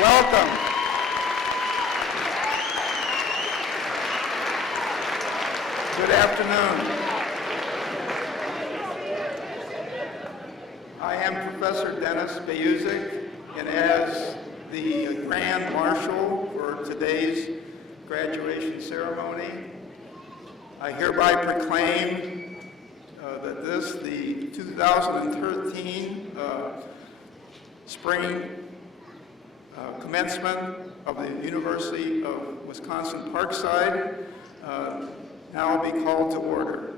Welcome. Good afternoon. I am Professor Dennis Bayuzik, and as the Grand Marshal for today's graduation ceremony, I hereby proclaim that this, the 2013 spring commencement of the University of Wisconsin-Parkside now be called to order.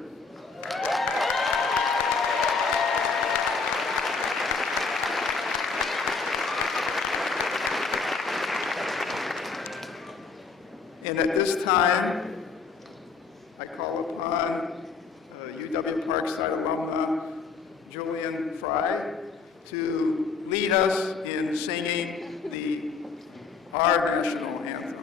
And at this time, I call upon UW-Parkside alumna Julian Fry to lead us in singing our national anthem.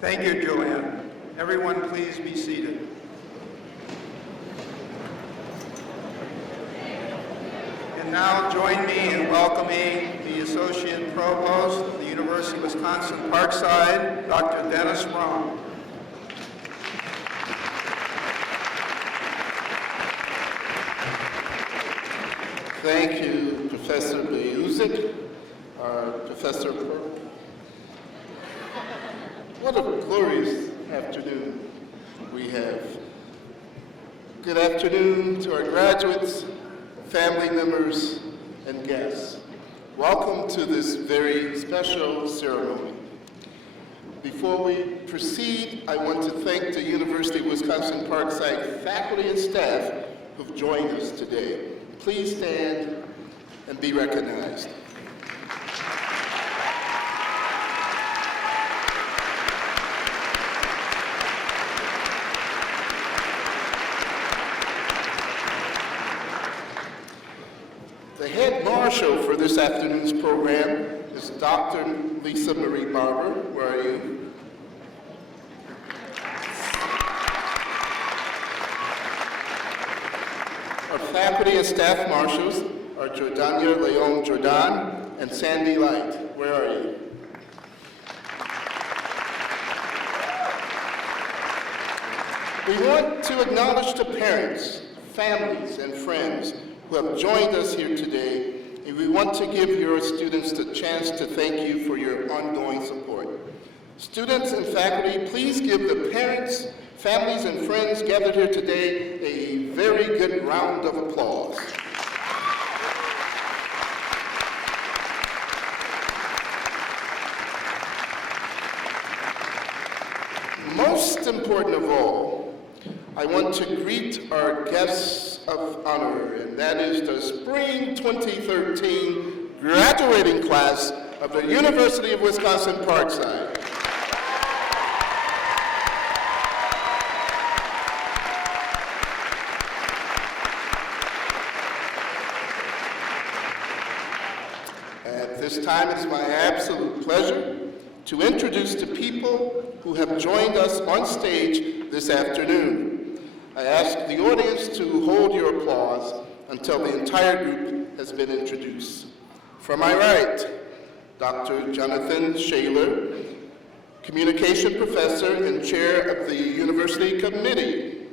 Thank you, Joanne. Everyone, please be seated. And now join me in welcoming the Associate Provost of the University of Wisconsin-Parkside, Dr. Dennis Romm. Thank you, Professor Bayuzik, Professor Pearl. What a glorious afternoon we have. Good afternoon to our graduates, family members, and guests. Welcome to this very special ceremony. Before we proceed, I want to thank the University of Wisconsin-Parkside faculty and staff who've joined us today. Please stand and be recognized. The head marshal for this afternoon's program is Dr. Lisa Marie Barber. Where are you? Our faculty and staff marshals are Jordania Leon Jordan and Sandy Light. Where are you? We want to acknowledge the parents, families, and friends who have joined us here today, and we want to give your students the chance to thank you for your ongoing support. Students and faculty, please give the parents, families, and friends gathered here today a very good round of applause. Most important of all, I want to greet our guests of honor, and that is the Spring 2013 graduating class of the University of Wisconsin-Parkside. At this time, it's my absolute pleasure to introduce the people who have joined us on stage this afternoon. I ask the audience to hold your applause until the entire group has been introduced. From my right, Dr. Jonathan Shaler, Communication Professor and Chair of the University Committee.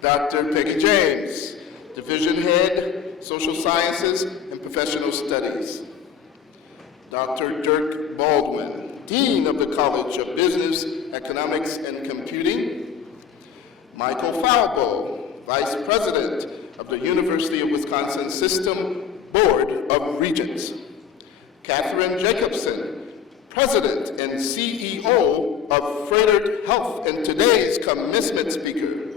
Dr. Peggy James, Division Head, Social Sciences and Professional Studies. Dr. Dirk Baldwin, Dean of the College of Business, Economics and Computing. Michael Falbo, Vice President of the University of Wisconsin System Board of Regents. Catherine Jacobson, President and CEO of Frederick Health and today's commencement speaker.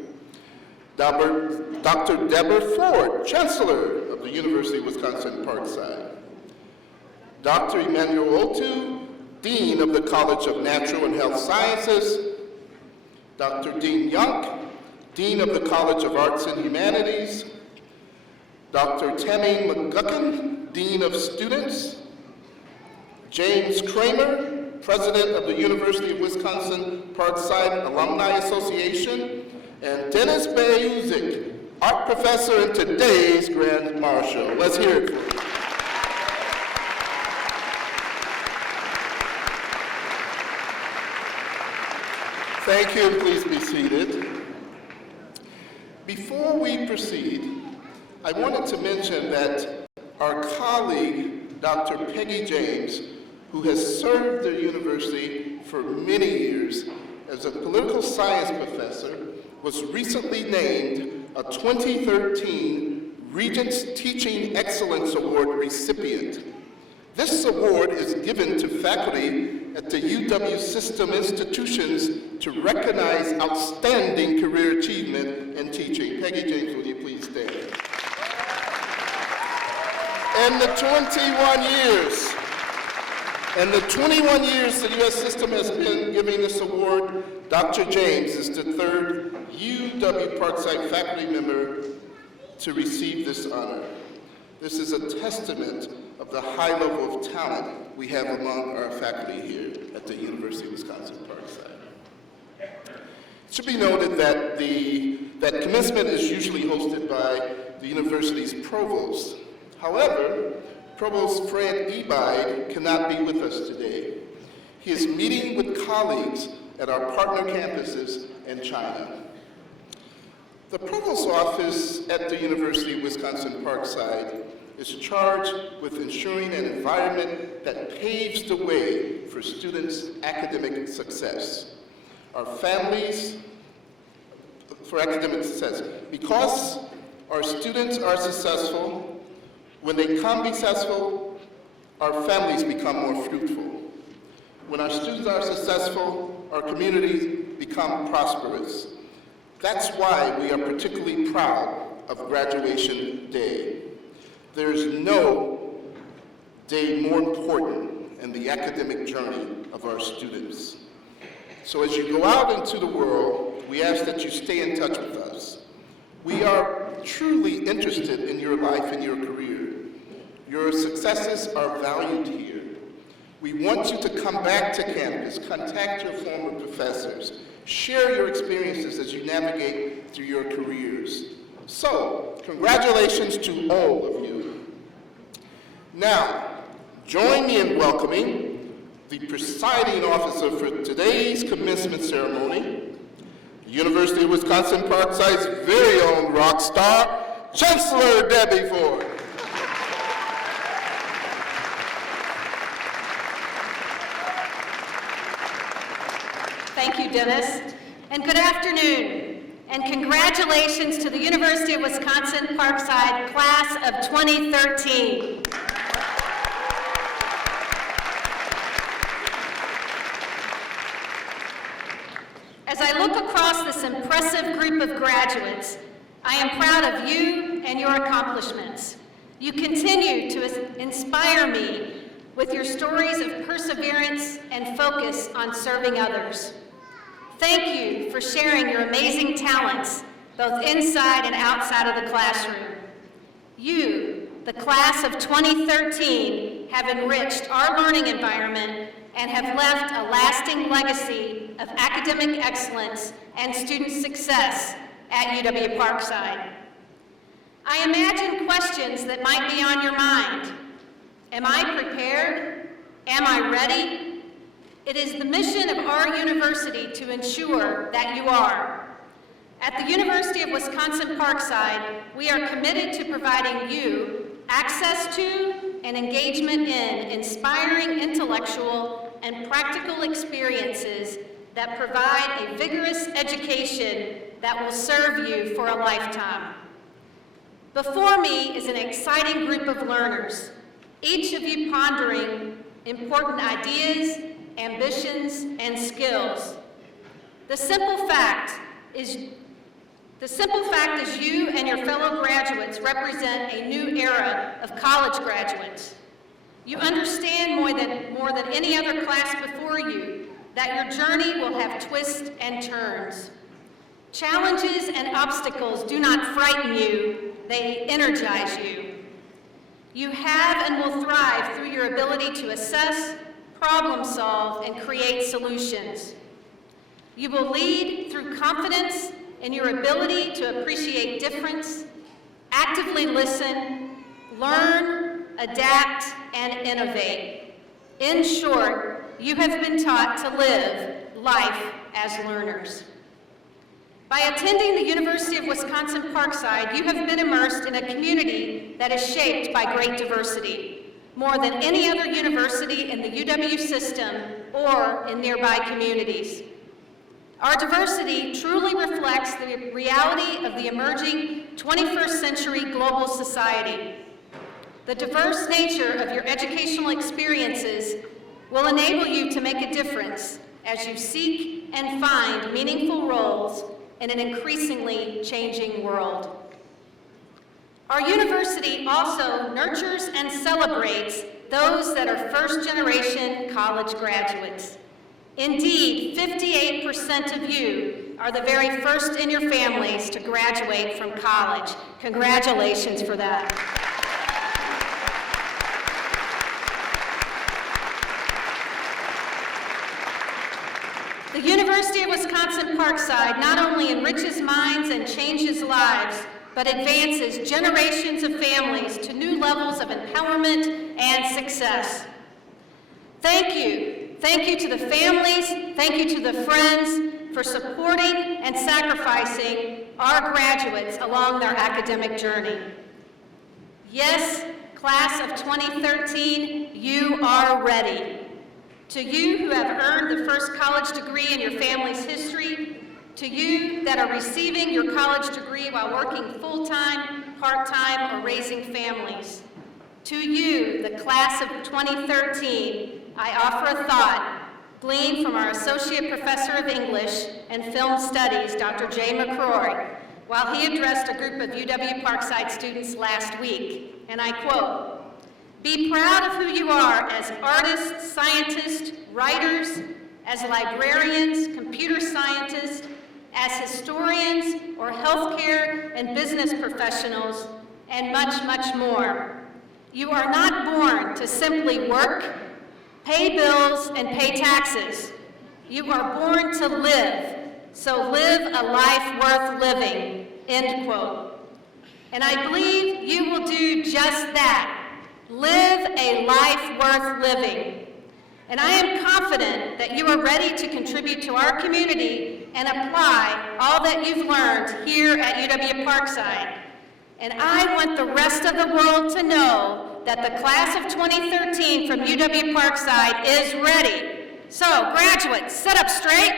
Dr. Deborah Ford, Chancellor of the University of Wisconsin-Parkside. Dr. Emmanuel Otu, Dean of the College of Natural and Health Sciences. Dr. Dean Young, Dean of the College of Arts and Humanities. Dr. Tammy McGuckin, Dean of Students. James Kramer, President of the University of Wisconsin-Parkside Alumni Association. And Dennis Bayuzik, Art Professor and today's Grand Marshal. Let's hear it for him. Thank you, and please be seated. Before we proceed, I wanted to mention that our colleague, Dr. Peggy James, who has served the university for many years as a political science professor, was recently named a 2013 Regent's Teaching Excellence Award recipient. This award is given to faculty at the UW system institutions to recognize outstanding career achievement in teaching. Peggy James, will you please stand? And the 21 years the U.S. system has been giving this award, Dr. James is the third UW Parkside faculty member to receive this honor. This is a testament of the high level of talent we have among our faculty here at the University of Wisconsin-Parkside. It should be noted that commencement is usually hosted by the university's provost. However, Provost Fred Ebeid cannot be with us today. He is meeting with colleagues at our partner campuses in China. The Provost's office at the University of Wisconsin-Parkside is charged with ensuring an environment that paves the way for students' academic success. Our families, for academic success. Because our students are successful, when they become successful, our families become more fruitful. When our students are successful, our communities become prosperous. That's why we are particularly proud of Graduation Day. There's no day more important in the academic journey of our students. So as you go out into the world, we ask that you stay in touch with us. We are truly interested in your life and your career. Your successes are valued here. We want you to come back to campus, contact your former professors, share your experiences as you navigate through your careers. So, congratulations to all of you. Now, join me in welcoming the presiding officer for today's commencement ceremony, the University of Wisconsin-Parkside's very own rock star, Chancellor Debbie Ford. Thank you, Dennis, and good afternoon, and congratulations to the University of Wisconsin-Parkside Class of 2013. As I look across this impressive group of graduates, I am proud of you and your accomplishments. You continue to inspire me with your stories of perseverance and focus on serving others. Thank you for sharing your amazing talents, both inside and outside of the classroom. You, the class of 2013, have enriched our learning environment and have left a lasting legacy of academic excellence and student success at UW-Parkside. I imagine questions that might be on your mind. Am I prepared? Am I ready? It is the mission of our university to ensure that you are. At the University of Wisconsin-Parkside, we are committed to providing you access to and engagement in inspiring intellectual and practical experiences that provide a vigorous education that will serve you for a lifetime. Before me is an exciting group of learners, each of you pondering important ideas, ambitions, and skills. The simple fact is you and your fellow graduates represent a new era of college graduates. You understand more than any other class before you that your journey will have twists and turns. Challenges and obstacles do not frighten you, they energize you. You have and will thrive through your ability to assess, problem solve, and create solutions. You will lead through confidence in your ability to appreciate difference, actively listen, learn, adapt, and innovate. In short, you have been taught to live life as learners. By attending the University of Wisconsin-Parkside, you have been immersed in a community that is shaped by great diversity, more than any other university in the UW system or in nearby communities. Our diversity truly reflects the reality of the emerging 21st century global society. The diverse nature of your educational experiences will enable you to make a difference as you seek and find meaningful roles in an increasingly changing world. Our university also nurtures and celebrates those that are first-generation college graduates. Indeed, 58% of you are the very first in your families to graduate from college. Congratulations for that. The University of Wisconsin-Parkside not only enriches minds and changes lives, but advances generations of families to new levels of empowerment and success. Thank you. Thank you to the families, thank you to the friends for supporting and sacrificing our graduates along their academic journey. Yes, class of 2013, you are ready. To you who have earned the first college degree in your family's history, to you that are receiving your college degree while working full-time, part-time, or raising families, to you, the class of 2013, I offer a thought gleaned from our Associate Professor of English and Film Studies, Dr. Jay McCrory, while he addressed a group of UW-Parkside students last week, and I quote, "Be proud of who you are as artists, scientists, writers, as librarians, computer scientists, as historians or healthcare and business professionals, and much, much more. You are not born to simply work, pay bills, and pay taxes. You are born to live, so live a life worth living," end quote. And I believe you will do just that. Live a life worth living. And I am confident that you are ready to contribute to our community and apply all that you've learned here at UW-Parkside. And I want the rest of the world to know that the class of 2013 from UW-Parkside is ready. So, graduates, sit up straight,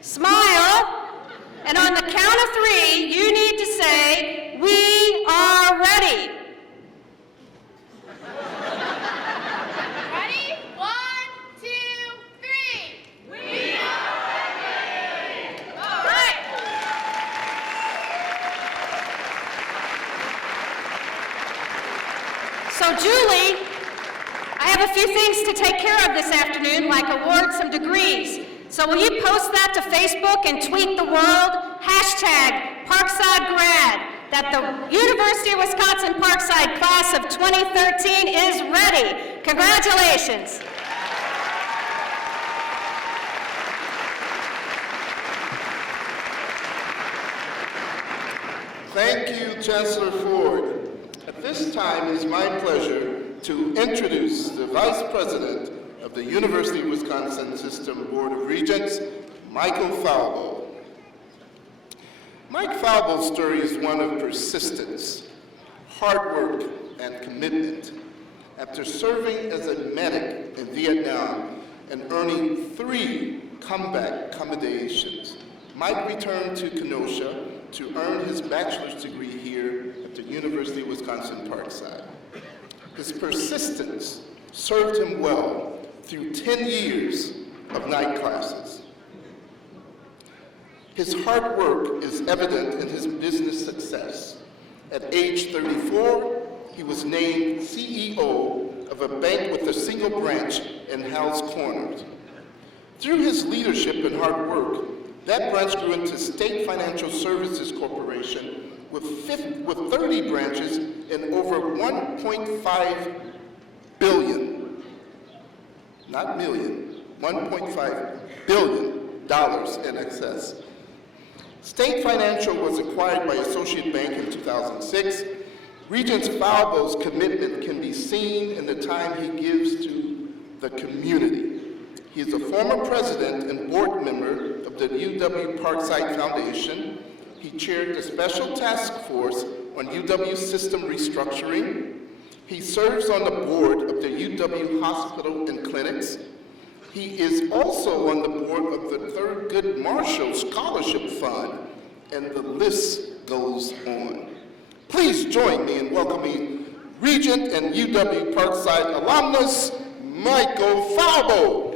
smile, and on the count of 3, you need to say, "We are ready." Ready? 1, 2, 3. We are ready. So Julie, I have a few things to take care of this afternoon, like award some degrees. So will you post that to Facebook and tweet the world, #ParksideGrad, that the University of Wisconsin Parkside class of 2013 is ready. Congratulations. Thank you, Chancellor Ford. At this time, it is my pleasure to introduce the Vice President of the University of Wisconsin System Board of Regents, Michael Falbo. Mike Falbo's story is one of persistence, hard work, and commitment. After serving as a medic in Vietnam and earning 3 combat commendations, Mike returned to Kenosha to earn his bachelor's degree here at the University of Wisconsin Parkside. His persistence served him well through 10 years of night classes. His hard work is evident in his business success. At age 34, he was named CEO of a bank with a single branch in Howell's Corners. Through his leadership and hard work, that branch grew into State Financial Services Corporation with 30 branches and over $1.5 billion, not million, $1.5 billion in excess. State Financial was acquired by Associate Bank in 2006. Regent Falbo's commitment can be seen in the time he gives to the community. He is a former president and board member of the UW Parkside Foundation. He chaired the Special Task Force on UW System Restructuring. He serves on the board of the UW Hospital and Clinics. He is also on the board of the Thurgood Marshall Scholarship Fund, and the list goes on. Please join me in welcoming Regent and UW Parkside alumnus, Michael Falbo.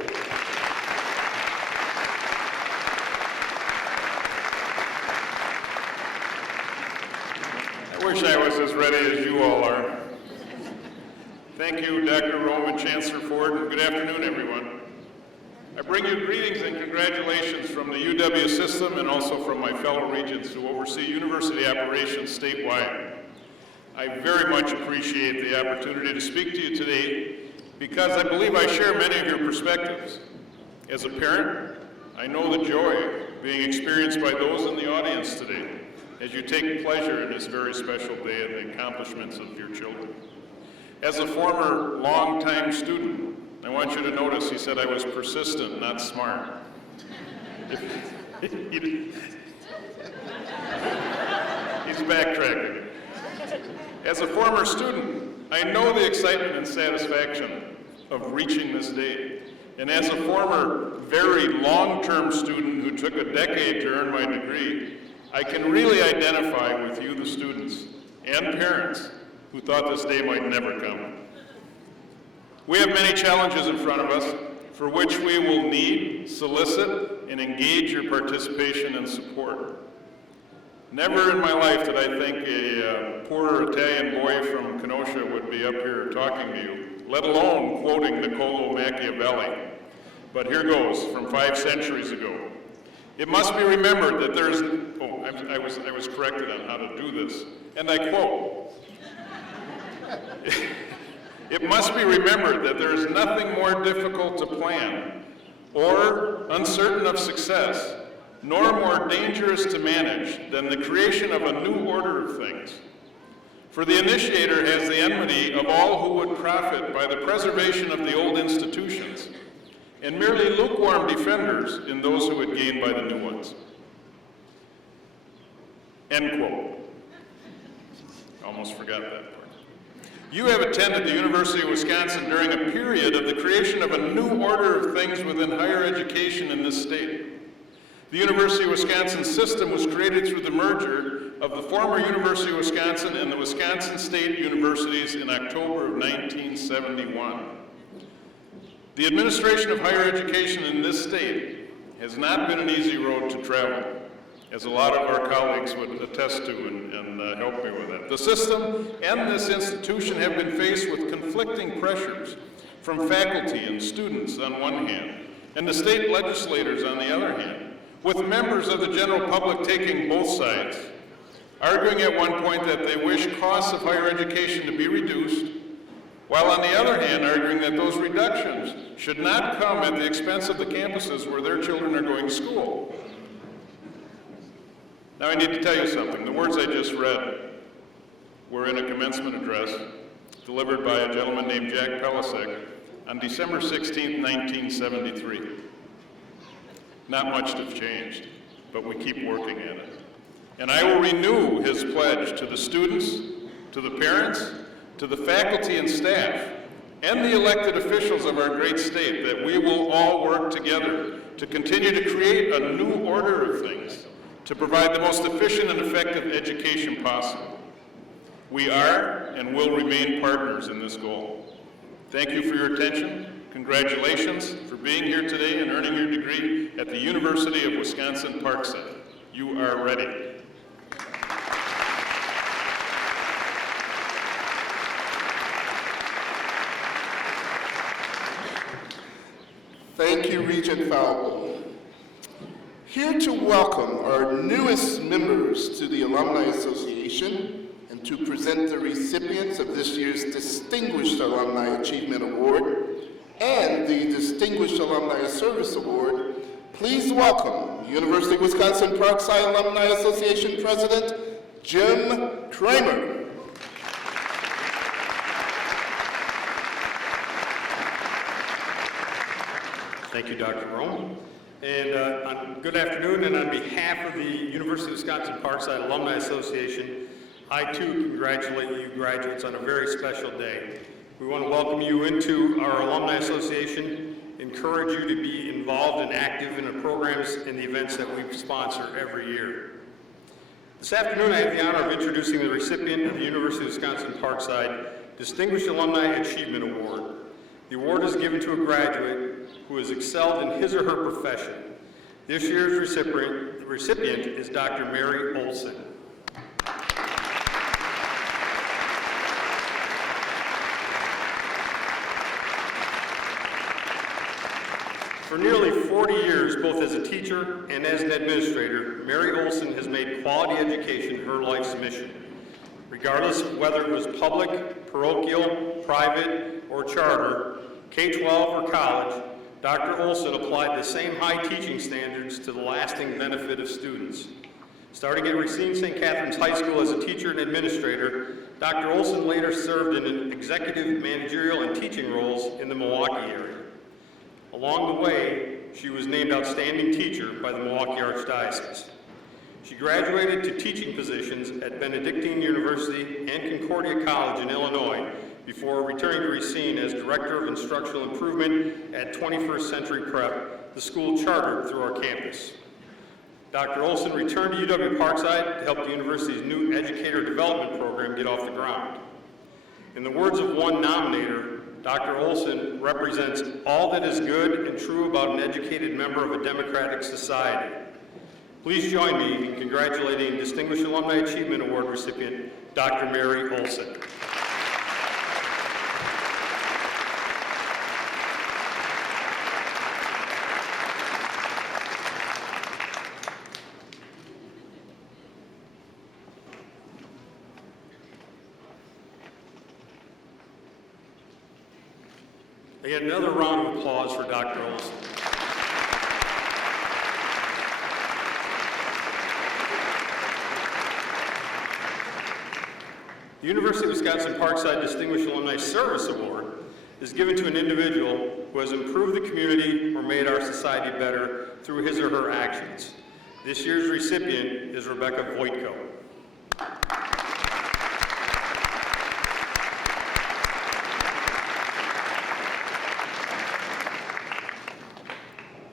I wish I was as ready as you all are. Thank you, Dr. Rome and Chancellor Ford, and good afternoon, everyone. I bring you greetings and congratulations from the UW system and also from my fellow regents who oversee university operations statewide. I very much appreciate the opportunity to speak to you today because I believe I share many of your perspectives. As a parent, I know the joy being experienced by those in the audience today as you take pleasure in this very special day and the accomplishments of your children. As a former longtime student, I want you to notice he said I was persistent, not smart. He's backtracking. As a former student, I know the excitement and satisfaction of reaching this day. And as a former, very long-term student who took a decade to earn my degree, I can really identify with you, the students and parents, who thought this day might never come. We have many challenges in front of us for which we will need, solicit, and engage your participation and support. Never in my life did I think a poor Italian boy from Kenosha would be up here talking to you, let alone quoting Niccolò Machiavelli. But here goes, from 5 centuries ago. It must be remembered that there is, I was corrected on how to do this, and I quote, it must be remembered that there is nothing more difficult to plan or uncertain of success, nor more dangerous to manage than the creation of a new order of things. For the initiator has the enmity of all who would profit by the preservation of the old institutions, and merely lukewarm defenders in those who would gain by the new ones. End quote. Almost forgot that part. You have attended the University of Wisconsin during a period of the creation of a new order of things within higher education in this state. The University of Wisconsin system was created through the merger of the former University of Wisconsin and the Wisconsin State Universities in October of 1971. The administration of higher education in this state has not been an easy road to travel, as a lot of our colleagues would attest to and help me with it. The system and this institution have been faced with conflicting pressures from faculty and students on one hand, and the state legislators on the other hand, with members of the general public taking both sides, arguing at one point that they wish costs of higher education to be reduced, while on the other hand arguing that those reductions should not come at the expense of the campuses where their children are going to school. Now I need to tell you something. The words I just read were in a commencement address delivered by a gentleman named Jack Pelisek on December 16, 1973. Not much to have changed, but we keep working at it. And I will renew his pledge to the students, to the parents, to the faculty and staff, and the elected officials of our great state that we will all work together to continue to create a new order of things, to provide the most efficient and effective education possible. We are and will remain partners in this goal. Thank you for your attention. Congratulations for being here today and earning your degree at the University of Wisconsin-Parkside. You are ready. Thank you, Regent Fowler. Here to welcome our newest members to the Alumni Association and to present the recipients of this year's Distinguished Alumni Achievement Award and the Distinguished Alumni Service Award, please welcome University of Wisconsin-Parkside Alumni Association President Jim Kramer. Thank you, Dr. Rome. And good afternoon, and on behalf of the University of Wisconsin-Parkside Alumni Association, I too congratulate you graduates on a very special day. We want to welcome you into our Alumni Association, encourage you to be involved and active in the programs and the events that we sponsor every year. This afternoon, I have the honor of introducing the recipient of the University of Wisconsin-Parkside Distinguished Alumni Achievement Award. The award is given to a graduate who has excelled in his or her profession. This year's recipient is Dr. Mary Olson. For nearly 40 years, both as a teacher and as an administrator, Mary Olson has made quality education her life's mission. Regardless of whether it was public, parochial, private, or charter, K-12 or college, Dr. Olson applied the same high teaching standards to the lasting benefit of students. Starting at Racine St. Catherine's High School as a teacher and administrator, Dr. Olson later served in executive, managerial, and teaching roles in the Milwaukee area. Along the way, she was named Outstanding Teacher by the Milwaukee Archdiocese. She graduated to teaching positions at Benedictine University and Concordia College in Illinois before returning to Racine as Director of Instructional Improvement at 21st Century Prep, the school chartered through our campus. Dr. Olson returned to UW-Parkside to help the university's new educator development program get off the ground. In the words of one nominator, Dr. Olson represents all that is good and true about an educated member of a democratic society. Please join me in congratulating Distinguished Alumni Achievement Award recipient, Dr. Mary Olson. Again, another round of applause for Dr. Olson. The University of Wisconsin-Parkside Distinguished Alumni Service Award is given to an individual who has improved the community or made our society better through his or her actions. This year's recipient is Rebecca Voitko.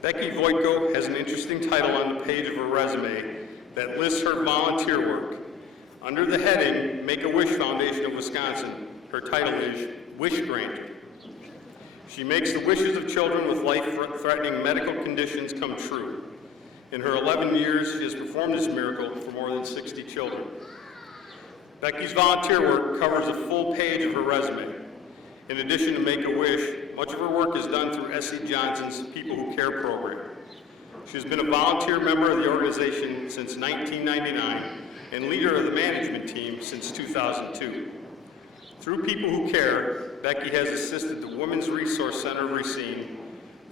Becky Voitko has an interesting title on the page of her resume that lists her volunteer work. Under the heading, Make-A-Wish Foundation of Wisconsin, her title is Wish Granter. She makes the wishes of children with life-threatening medical conditions come true. In her 11 years, she has performed this miracle for more than 60 children. Becky's volunteer work covers a full page of her resume. In addition to Make-A-Wish, much of her work is done through S.C. Johnson's People Who Care program. She has been a volunteer member of the organization since 1999 and leader of the management team since 2002. Through People Who Care, Becky has assisted the Women's Resource Center of Racine,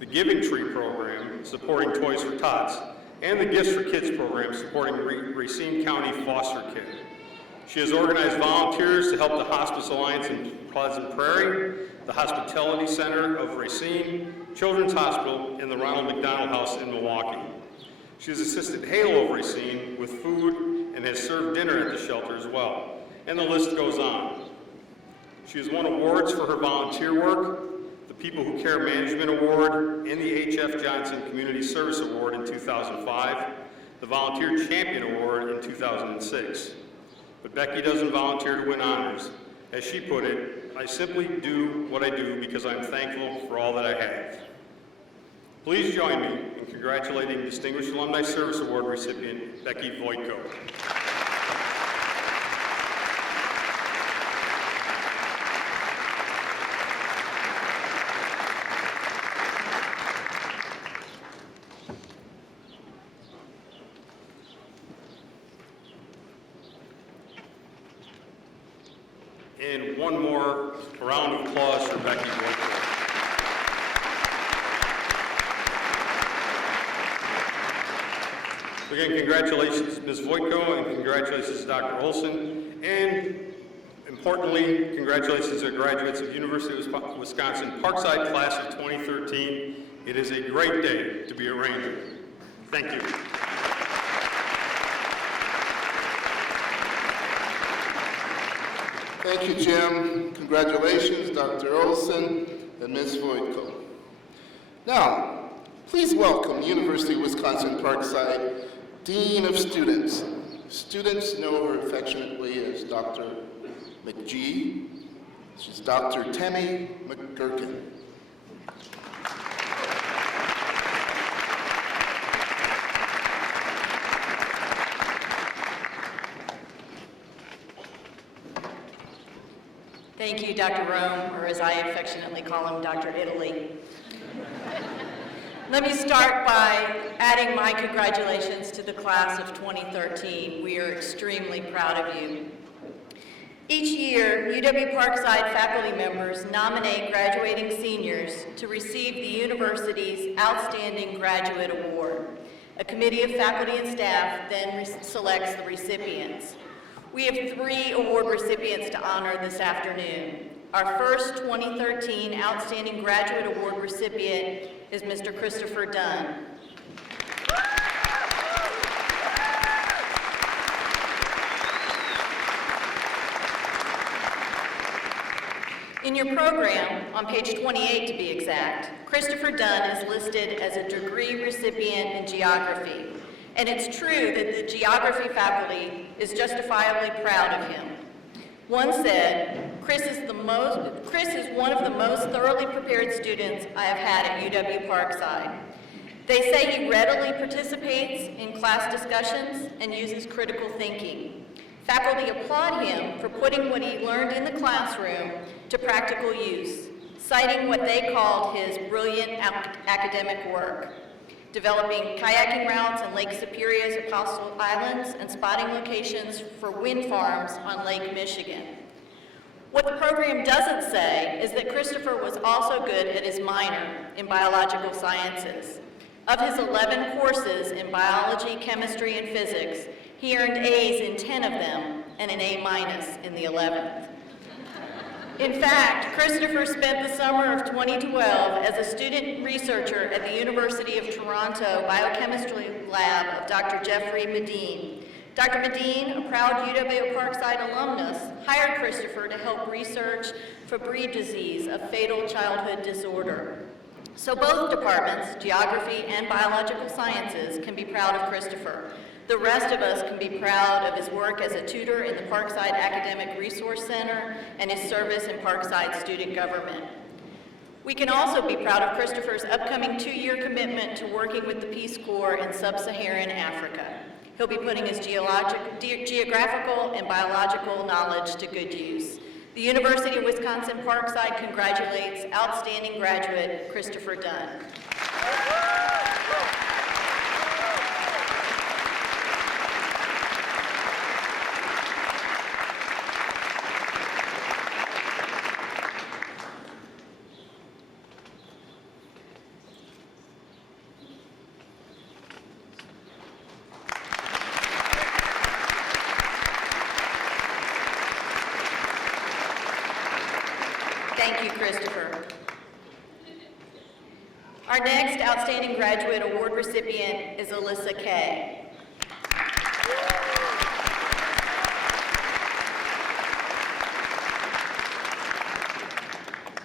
the Giving Tree program, supporting Toys for Tots, and the Gifts for Kids program, supporting Racine County foster care. She has organized volunteers to help the Hospice Alliance in Pleasant Prairie, the Hospitality Center of Racine, Children's Hospital, and the Ronald McDonald House in Milwaukee. She has assisted Halo of Racine with food and has served dinner at the shelter as well, and the list goes on. She has won awards for her volunteer work, the People Who Care Management Award, and the H.F. Johnson Community Service Award in 2005, the Volunteer Champion Award in 2006. But Becky doesn't volunteer to win honors. As she put it, I simply do what I do because I'm thankful for all that I have. Please join me in congratulating Distinguished Alumni Service Award recipient, Becky Voitko. And one more round of applause for Becky Voitko. Again, congratulations, Ms. Voitko, and congratulations, Dr. Olson, and importantly, congratulations to graduates of University of Wisconsin Parkside Class of 2013. It is a great day to be a Ranger. Thank you. Thank you, Jim. Congratulations, Dr. Olson and Ms. Voitko. Now, please welcome University of Wisconsin Parkside Dean of Students. Students know her affectionately as Dr. McGee. She's Dr. Tammy McGurkin. Thank you, Dr. Rome, or as I affectionately call him, Dr. Italy. Let me start by adding my congratulations to the class of 2013. We are extremely proud of you. Each year, UW Parkside faculty members nominate graduating seniors to receive the university's Outstanding Graduate Award. A committee of faculty and staff then selects the recipients. We have 3 award recipients to honor this afternoon. Our first 2013 Outstanding Graduate Award recipient is Mr. Christopher Dunn. In your program, on page 28 to be exact, Christopher Dunn is listed as a degree recipient in geography. And it's true that the geography faculty is justifiably proud of him. One said, Chris is one of the most thoroughly prepared students I have had at UW Parkside. They say he readily participates in class discussions and uses critical thinking. Faculty applaud him for putting what he learned in the classroom to practical use, citing what they called his brilliant academic work, developing kayaking routes in Lake Superior's Apostle Islands and spotting locations for wind farms on Lake Michigan. What the program doesn't say is that Christopher was also good at his minor in biological sciences. Of his 11 courses in biology, chemistry, and physics, he earned A's in 10 of them and an A- in the 11th. In fact, Christopher spent the summer of 2012 as a student researcher at the University of Toronto Biochemistry Lab of Dr. Jeffrey Medine. Dr. Medine, a proud UW Parkside alumnus, hired Christopher to help research Fabry disease, a fatal childhood disorder. So both departments, geography and biological sciences, can be proud of Christopher. The rest of us can be proud of his work as a tutor in the Parkside Academic Resource Center and his service in Parkside student government. We can also be proud of Christopher's upcoming 2-year commitment to working with the Peace Corps in sub-Saharan Africa. He'll be putting his geographical and biological knowledge to good use. The University of Wisconsin-Parkside congratulates outstanding graduate Christopher Dunn. Thank you, Christopher. Our next Outstanding Graduate Award recipient is Alyssa Kay.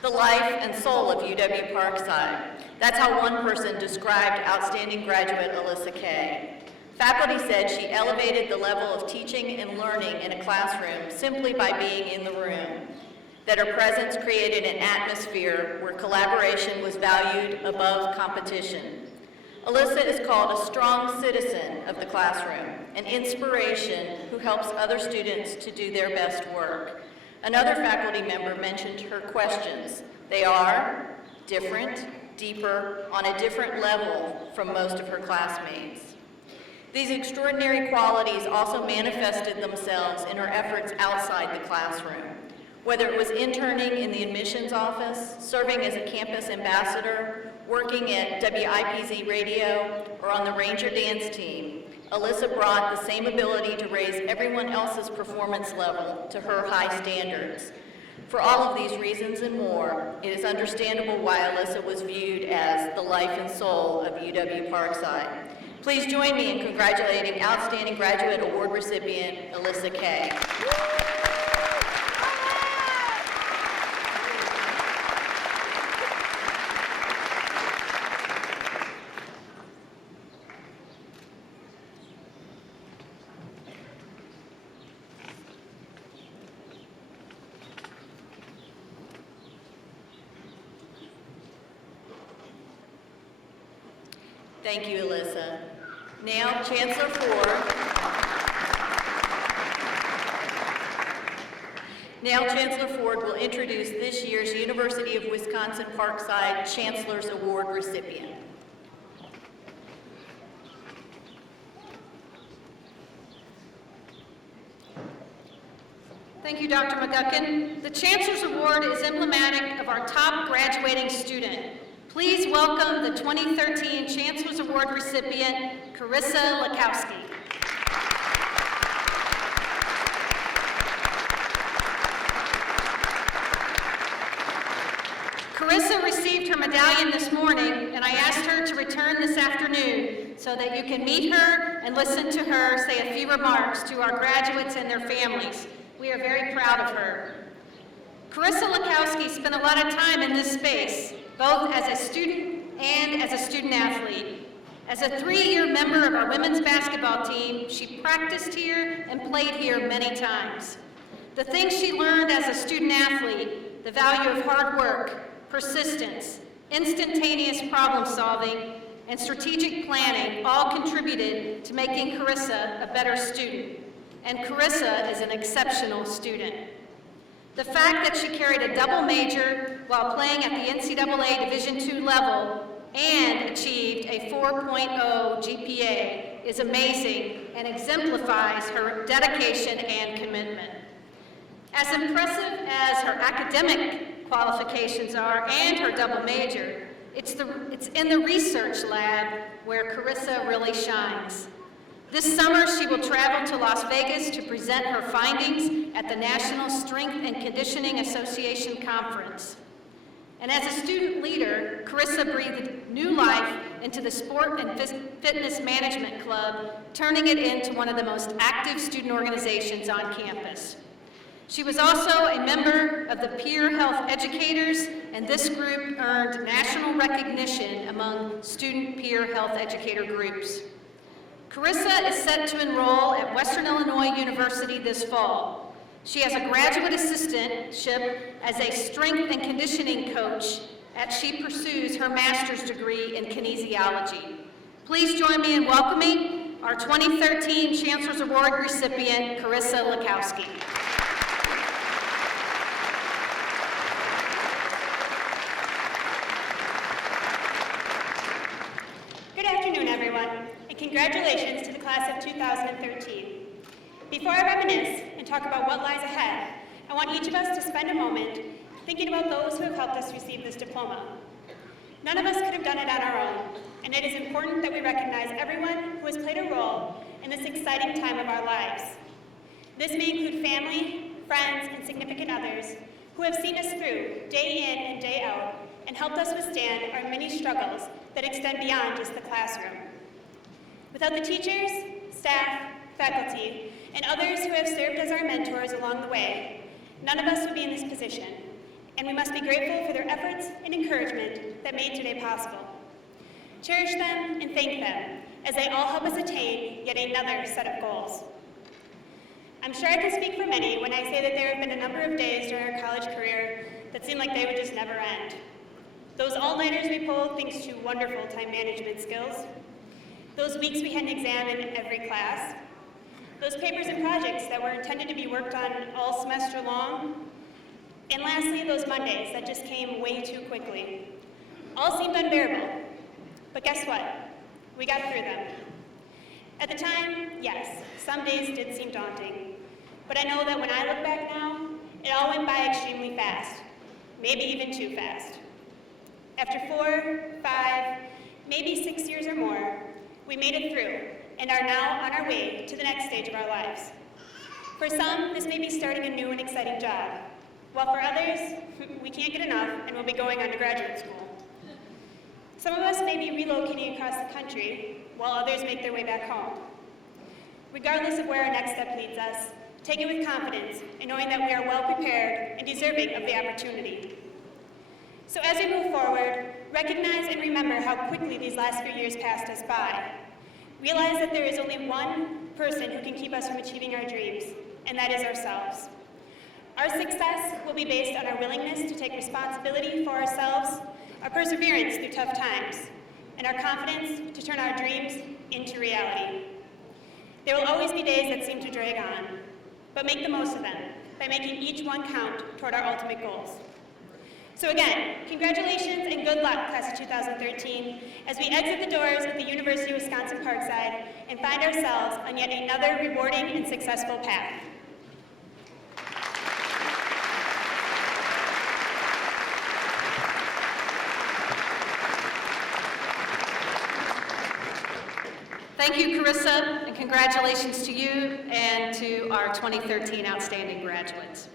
The life and soul of UW-Parkside. That's how one person described Outstanding Graduate Alyssa Kay. Faculty said she elevated the level of teaching and learning in a classroom simply by being in the room, that her presence created an atmosphere where collaboration was valued above competition. Alyssa is called a strong citizen of the classroom, an inspiration who helps other students to do their best work. Another faculty member mentioned her questions. They are different, deeper, on a different level from most of her classmates. These extraordinary qualities also manifested themselves in her efforts outside the classroom. Whether it was interning in the admissions office, serving as a campus ambassador, working at WIPZ Radio, or on the Ranger dance team, Alyssa brought the same ability to raise everyone else's performance level to her high standards. For all of these reasons and more, it is understandable why Alyssa was viewed as the life and soul of UW-Parkside. Please join me in congratulating Outstanding Graduate Award recipient Alyssa Kay. Thank you, Alyssa. Now, Chancellor Ford will introduce this year's University of Wisconsin-Parkside Chancellor's Award recipient. Thank you, Dr. McGuckin. The Chancellor's Award is emblematic of our top graduating student. Please welcome the 2013 Chancellor's Award recipient, Carissa Lakowski. Carissa received her medallion this morning, and I asked her to return this afternoon so that you can meet her and listen to her say a few remarks to our graduates and their families. We are very proud of her. Carissa Lakowski spent a lot of time in this space, both as a student and as a student athlete. As a 3-year member of our women's basketball team, she practiced here and played here many times. The things she learned as a student athlete, the value of hard work, persistence, instantaneous problem solving, and strategic planning all contributed to making Carissa a better student. And Carissa is an exceptional student. The fact that she carried a double major while playing at the NCAA Division II level and achieved a 4.0 GPA is amazing and exemplifies her dedication and commitment. As impressive as her academic qualifications are and her double major, it's in the research lab where Carissa really shines. This summer, she will travel to Las Vegas to present her findings at the National Strength and Conditioning Association Conference. And as a student leader, Carissa breathed new life into the Sport and Fitness Management Club, turning it into one of the most active student organizations on campus. She was also a member of the Peer Health Educators, and this group earned national recognition among student peer health educator groups. Carissa is set to enroll at Western Illinois University this fall. She has a graduate assistantship as a strength and conditioning coach as she pursues her master's degree in kinesiology. Please join me in welcoming our 2013 Chancellor's Award recipient, Carissa Lakowski. Good afternoon, everyone, and congratulations to the class of 2013. Before I reminisce and talk about what lies ahead, I want each of us to spend a moment thinking about those who have helped us receive this diploma. None of us could have done it on our own, and it is important that we recognize everyone who has played a role in this exciting time of our lives. This may include family, friends, and significant others who have seen us through day in and day out and helped us withstand our many struggles that extend beyond just the classroom. Without the teachers, staff, faculty, and others who have served as our mentors along the way, none of us would be in this position, and we must be grateful for their efforts and encouragement that made today possible. Cherish them and thank them as they all help us attain yet another set of goals. I'm sure I can speak for many when I say that there have been a number of days during our college career that seemed like they would just never end. Those all-nighters we pulled thanks to wonderful time management skills. Those weeks we had an exam in every class. Those papers and projects that were intended to be worked on all semester long. And lastly, those Mondays that just came way too quickly. All seemed unbearable. But guess what? We got through them. At the time, yes, some days did seem daunting. But I know that when I look back now, it all went by extremely fast. Maybe even too fast. After 4, 5, maybe 6 years or more, we made it through and are now on our way to the next stage of our lives. For some, this may be starting a new and exciting job, while for others, we can't get enough and will be going on to graduate school. Some of us may be relocating across the country, while others make their way back home. Regardless of where our next step leads us, take it with confidence and knowing that we are well prepared and deserving of the opportunity. So as we move forward, recognize and remember how quickly these last few years passed us by. Realize that there is only one person who can keep us from achieving our dreams, and that is ourselves. Our success will be based on our willingness to take responsibility for ourselves, our perseverance through tough times, and our confidence to turn our dreams into reality. There will always be days that seem to drag on, but make the most of them by making each one count toward our ultimate goals. So again, congratulations and good luck, class of 2013, as we exit the doors of the University of Wisconsin-Parkside and find ourselves on yet another rewarding and successful path. Thank you, Carissa, and congratulations to you and to our 2013 outstanding graduates.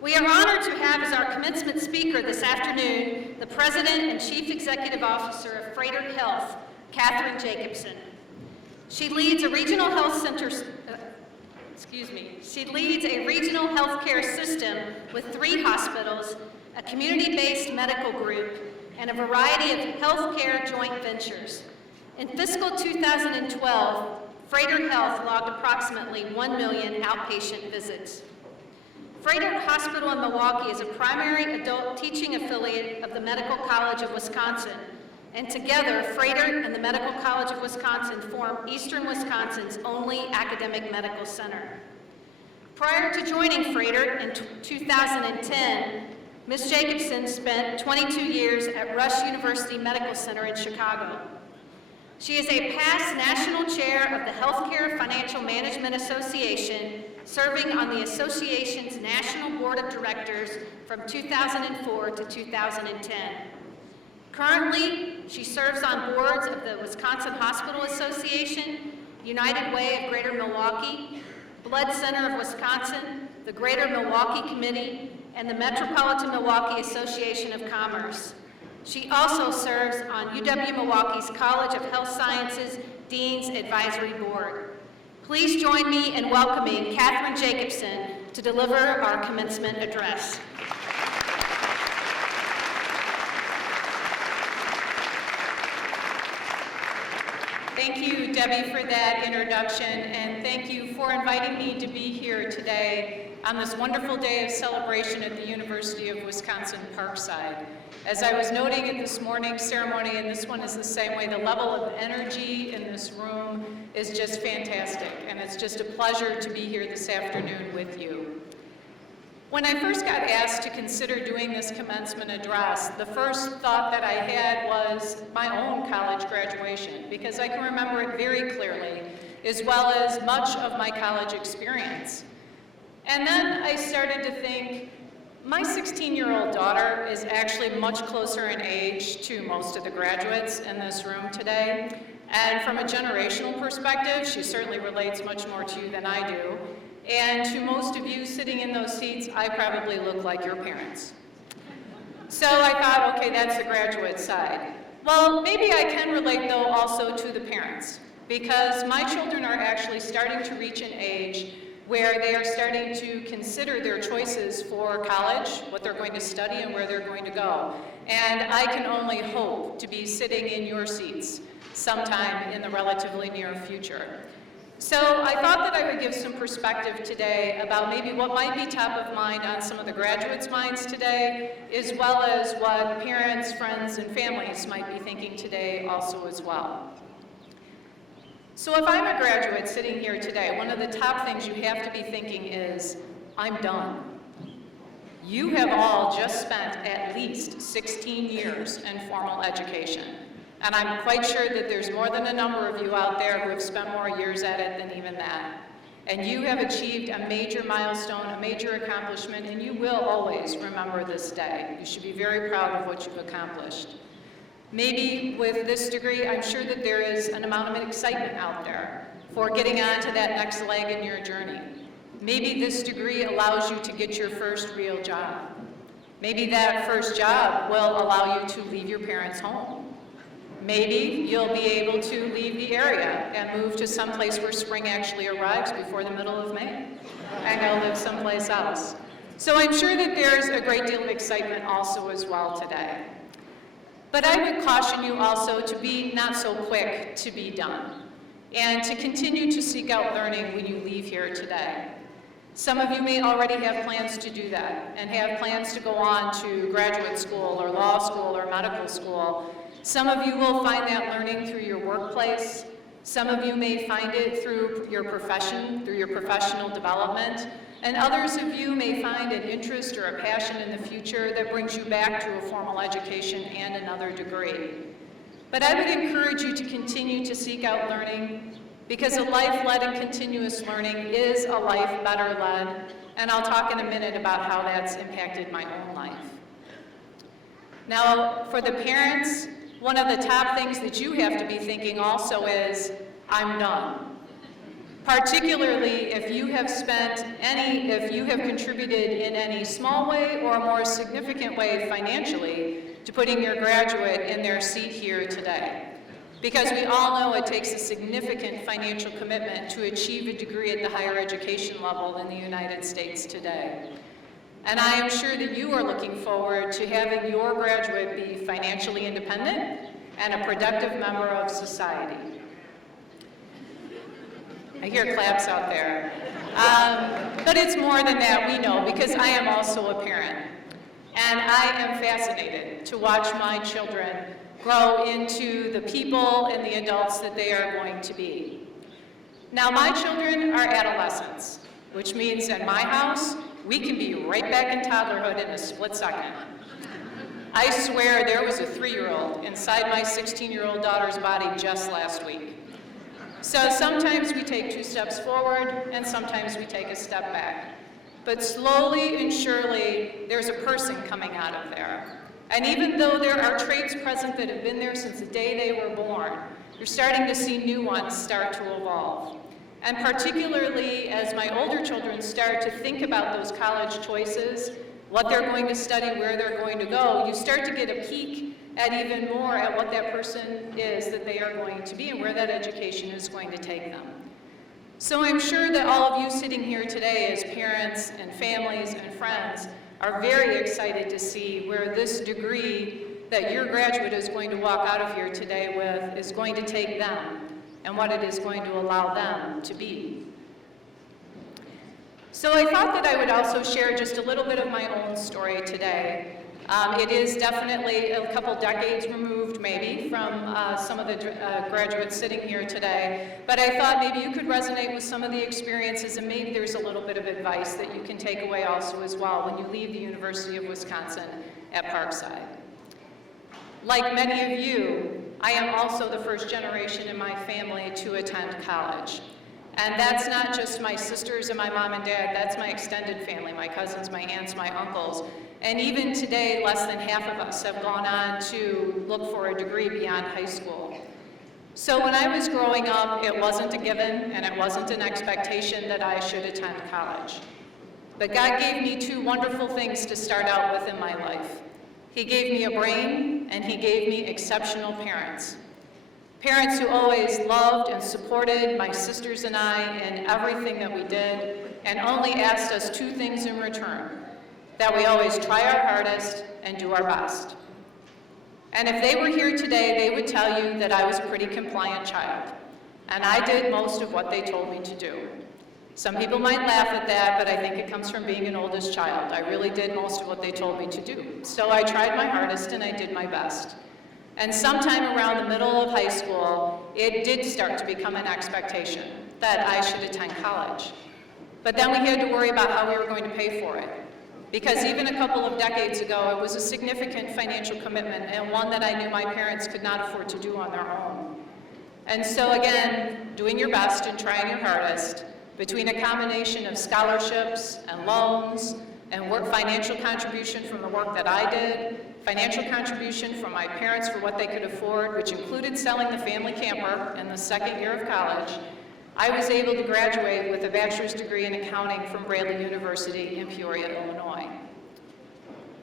We are honored to have as our commencement speaker this afternoon the President and Chief Executive Officer of Freighter Health, Catherine Jacobson. She leads a regional health center, She leads a regional healthcare system with 3 hospitals, a community-based medical group, and a variety of healthcare joint ventures. In fiscal 2012, Freighter Health logged approximately 1 million outpatient visits. Freighter Hospital in Milwaukee is a primary adult teaching affiliate of the Medical College of Wisconsin, and together, Freighter and the Medical College of Wisconsin form Eastern Wisconsin's only academic medical center. Prior to joining Freighter in 2010, Ms. Jacobson spent 22 years at Rush University Medical Center in Chicago. She is a past national chair of the Healthcare Financial Management Association, serving on the association's National Board of Directors from 2004 to 2010. Currently, she serves on boards of the Wisconsin Hospital Association, United Way of Greater Milwaukee, Blood Center of Wisconsin, the Greater Milwaukee Committee, and the Metropolitan Milwaukee Association of Commerce. She also serves on UW-Milwaukee's College of Health Sciences Dean's Advisory Board. Please join me in welcoming Catherine Jacobson to deliver our commencement address. Thank you, Debbie, for that introduction, and thank you for inviting me to be here today. on this wonderful day of celebration at the University of Wisconsin-Parkside. As I was noting at this morning's ceremony, and this one is the same way, the level of energy in this room is just fantastic, and it's just a pleasure to be here this afternoon with you. When I first got asked to consider doing this commencement address, the first thought that I had was my own college graduation, because I can remember it very clearly, as well as much of my college experience. And then I started to think, my 16-year-old daughter is actually much closer in age to most of the graduates in this room today. And from a generational perspective, she certainly relates much more to you than I do. And to most of you sitting in those seats, I probably look like your parents. So I thought, okay, that's the graduate side. Well, maybe I can relate, though, also to the parents, because my children are actually starting to reach an age where they are starting to consider their choices for college, what they're going to study and where they're going to go. And I can only hope to be sitting in your seats sometime in the relatively near future. So I thought that I would give some perspective today about maybe what might be top of mind on some of the graduates' minds today, as well as what parents, friends, and families might be thinking today also as well. So if I'm a graduate sitting here today, one of the top things you have to be thinking is, I'm done. You have all just spent at least 16 years in formal education. And I'm quite sure that there's more than a number of you out there who have spent more years at it than even that. And you have achieved a major milestone, a major accomplishment, and you will always remember this day. You should be very proud of what you've accomplished. Maybe with this degree, I'm sure that there is an amount of excitement out there for getting on to that next leg in your journey. Maybe this degree allows you to get your first real job. Maybe that first job will allow you to leave your parents' home. Maybe you'll be able to leave the area and move to some place where spring actually arrives before the middle of May and go live someplace else. So I'm sure that there's a great deal of excitement also as well today. But I would caution you also to be not so quick to be done and to continue to seek out learning when you leave here today. Some of you may already have plans to do that and have plans to go on to graduate school or law school or medical school. Some of you will find that learning through your workplace. Some of you may find it through your profession, through your professional development. And others of you may find an interest or a passion in the future that brings you back to a formal education and another degree. But I would encourage you to continue to seek out learning, because a life-led and continuous learning is a life better led, and I'll talk in a minute about how that's impacted my own life. Now, for the parents, one of the top things that you have to be thinking also is, I'm done. Particularly if you have contributed in any small way or a more significant way financially to putting your graduate in their seat here today. Because we all know it takes a significant financial commitment to achieve a degree at the higher education level in the United States today. And I am sure that you are looking forward to having your graduate be financially independent and a productive member of society. I hear claps out there. But it's more than that, we know, because I am also a parent. And I am fascinated to watch my children grow into the people and the adults that they are going to be. Now, my children are adolescents, which means in my house, we can be right back in toddlerhood in a split second. I swear there was a 3-year-old inside my 16-year-old daughter's body just last week. So sometimes we take 2 steps forward, and sometimes we take a step back. But slowly and surely, there's a person coming out of there. And even though there are traits present that have been there since the day they were born, you're starting to see new ones start to evolve. And particularly as my older children start to think about those college choices, what they're going to study, where they're going to go, you start to get a peek at even more at what that person is that they are going to be and where that education is going to take them. So I'm sure that all of you sitting here today as parents and families and friends are very excited to see where this degree that your graduate is going to walk out of here today with is going to take them and what it is going to allow them to be. So I thought that I would also share just a little bit of my own story today. It is definitely a couple decades removed, maybe, from some of the graduates sitting here today, but I thought maybe you could resonate with some of the experiences, and maybe there's a little bit of advice that you can take away also as well when you leave the University of Wisconsin at Parkside. Like many of you, I am also the first generation in my family to attend college. And that's not just my sisters and my mom and dad, that's my extended family, my cousins, my aunts, my uncles. And even today, less than half of us have gone on to look for a degree beyond high school. So when I was growing up, it wasn't a given and it wasn't an expectation that I should attend college. But God gave me two wonderful things to start out with in my life. He gave me a brain and He gave me exceptional parents. Parents who always loved and supported my sisters and I in everything that we did, and only asked us two things in return: that we always try our hardest and do our best. And if they were here today, they would tell you that I was a pretty compliant child, and I did most of what they told me to do. Some people might laugh at that, but I think it comes from being an oldest child. I really did most of what they told me to do. So I tried my hardest and I did my best. And sometime around the middle of high school, it did start to become an expectation that I should attend college. But then we had to worry about how we were going to pay for it. Because even a couple of decades ago, it was a significant financial commitment and one that I knew my parents could not afford to do on their own. And so again, doing your best and trying your hardest, between a combination of scholarships and loans and financial contribution from the work that I did, financial contribution from my parents for what they could afford, which included selling the family camper in the second year of college, I was able to graduate with a bachelor's degree in accounting from Bradley University in Peoria, Illinois.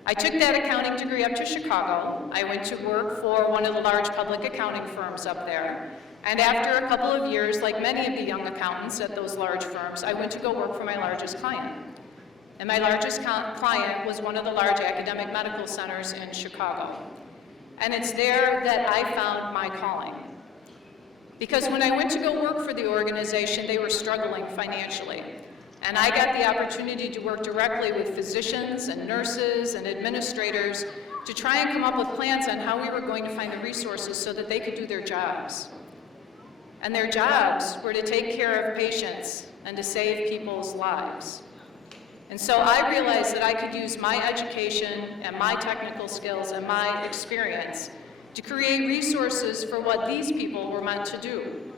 I took that accounting degree up to Chicago. I went to work for one of the large public accounting firms up there. And after a couple of years, like many of the young accountants at those large firms, I went to go work for my largest client. And my largest client was one of the large academic medical centers in Chicago. And it's there that I found my calling. Because when I went to go work for the organization, they were struggling financially. And I got the opportunity to work directly with physicians and nurses and administrators to try and come up with plans on how we were going to find the resources so that they could do their jobs. And their jobs were to take care of patients and to save people's lives. And so I realized that I could use my education and my technical skills and my experience to create resources for what these people were meant to do,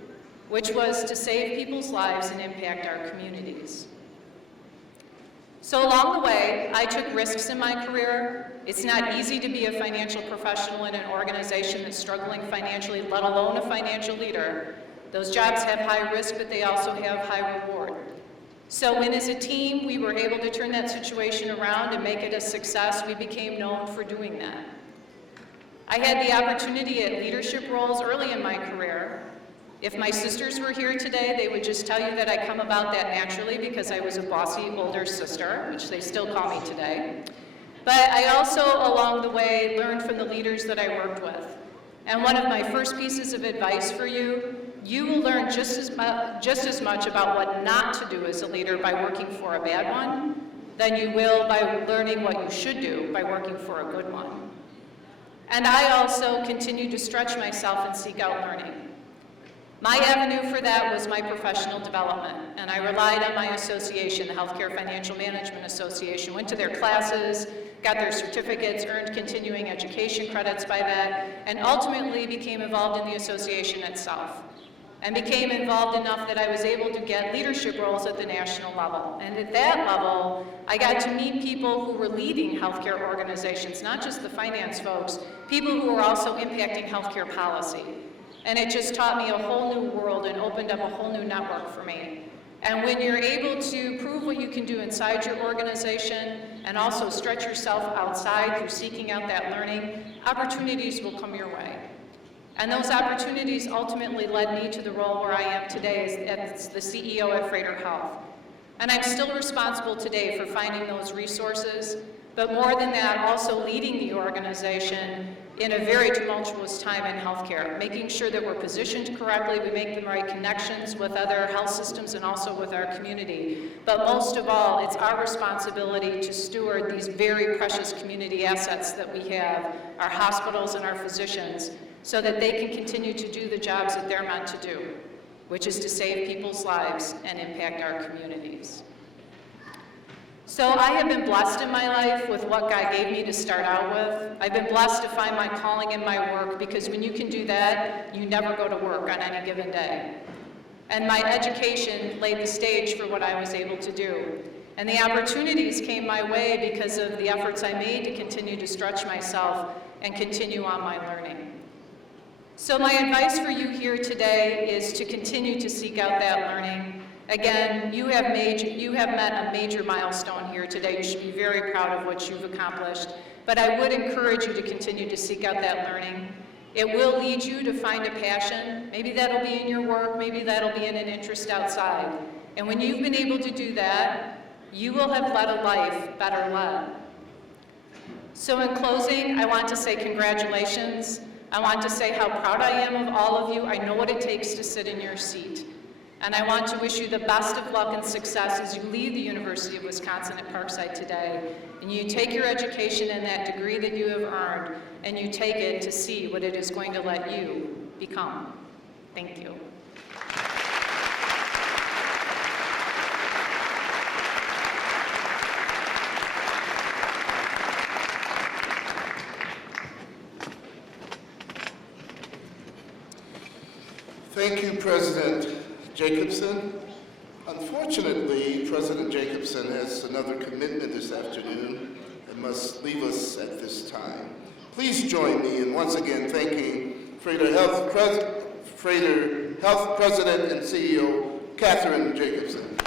which was to save people's lives and impact our communities. So along the way, I took risks in my career. It's not easy to be a financial professional in an organization that's struggling financially, let alone a financial leader. Those jobs have high risk, but they also have high reward. So when as a team we were able to turn that situation around and make it a success, we became known for doing that. I had the opportunity at leadership roles early in my career. If my sisters were here today, they would just tell you that I come about that naturally because I was a bossy older sister, which they still call me today. But I also, along the way, learned from the leaders that I worked with. And one of my first pieces of advice for you, you will learn just as much about what not to do as a leader by working for a bad one than you will by learning what you should do by working for a good one. And I also continued to stretch myself and seek out learning. My avenue for that was my professional development, and I relied on my association, the Healthcare Financial Management Association, went to their classes, got their certificates, earned continuing education credits by that, and ultimately became involved in the association itself, and became involved enough that I was able to get leadership roles at the national level. And at that level, I got to meet people who were leading healthcare organizations, not just the finance folks, people who were also impacting healthcare policy. And it just taught me a whole new world and opened up a whole new network for me. And when you're able to prove what you can do inside your organization and also stretch yourself outside through seeking out that learning, opportunities will come your way. And those opportunities ultimately led me to the role where I am today as the CEO at Freighter Health, And I'm still responsible today for finding those resources, but more than that, also leading the organization in a very tumultuous time in healthcare, making sure that we're positioned correctly, we make the right connections with other health systems and also with our community. But most of all, it's our responsibility to steward these very precious community assets that we have, our hospitals and our physicians, so that they can continue to do the jobs that they're meant to do, which is to save people's lives and impact our communities. So I have been blessed in my life with what God gave me to start out with. I've been blessed to find my calling in my work, because when you can do that, you never go to work on any given day. And my education laid the stage for what I was able to do. And the opportunities came my way because of the efforts I made to continue to stretch myself and continue on my learning. So my advice for you here today is to continue to seek out that learning. Again, you have met a major milestone here today. You should be very proud of what you've accomplished. But I would encourage you to continue to seek out that learning. It will lead you to find a passion. Maybe that'll be in your work, maybe that'll be in an interest outside. And when you've been able to do that, you will have led a life better led. So in closing, I want to say congratulations. I want to say how proud I am of all of you. I know what it takes to sit in your seat. And I want to wish you the best of luck and success as you leave the University of Wisconsin at Parkside today. And you take your education and that degree that you have earned, and you take it to see what it is going to let you become. Thank you. Thank you, President Jacobson. Unfortunately, President Jacobson has another commitment this afternoon and must leave us at this time. Please join me in once again thanking Frater Health President and CEO, Catherine Jacobson.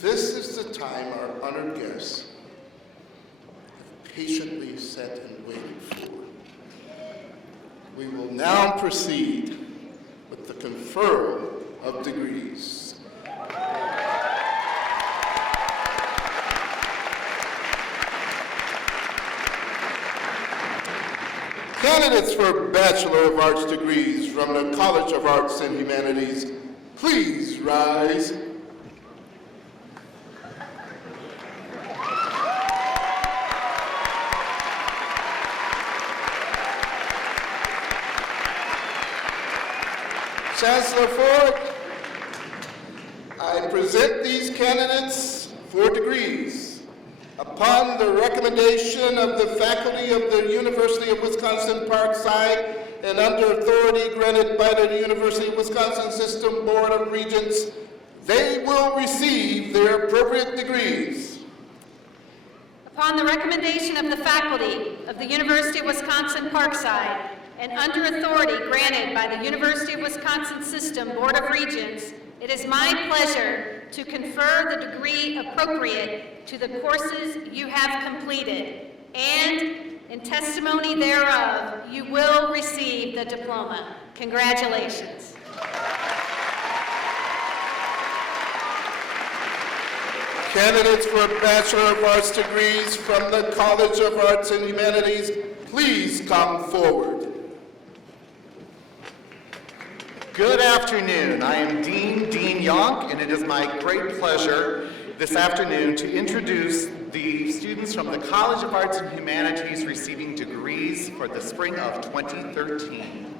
This is the time our honored guests have patiently sat and waited for. We will now proceed with the conferral of degrees. Candidates for Bachelor of Arts degrees from the College of Arts and Humanities, please rise. Chancellor Ford, I present these candidates for degrees upon the recommendation of the faculty of the University of Wisconsin-Parkside and under authority granted by the University of Wisconsin System Board of Regents. They will receive their appropriate degrees. Upon the recommendation of the faculty of the University of Wisconsin-Parkside and under authority granted by the University of Wisconsin System Board of Regents, it is my pleasure to confer the degree appropriate to the courses you have completed, and in testimony thereof, you will receive the diploma. Congratulations. Candidates for Bachelor of Arts degrees from the College of Arts and Humanities, please come forward. Good afternoon. I am Dean Yonk, and it is my great pleasure this afternoon to introduce the students from the College of Arts and Humanities receiving degrees for the spring of 2013.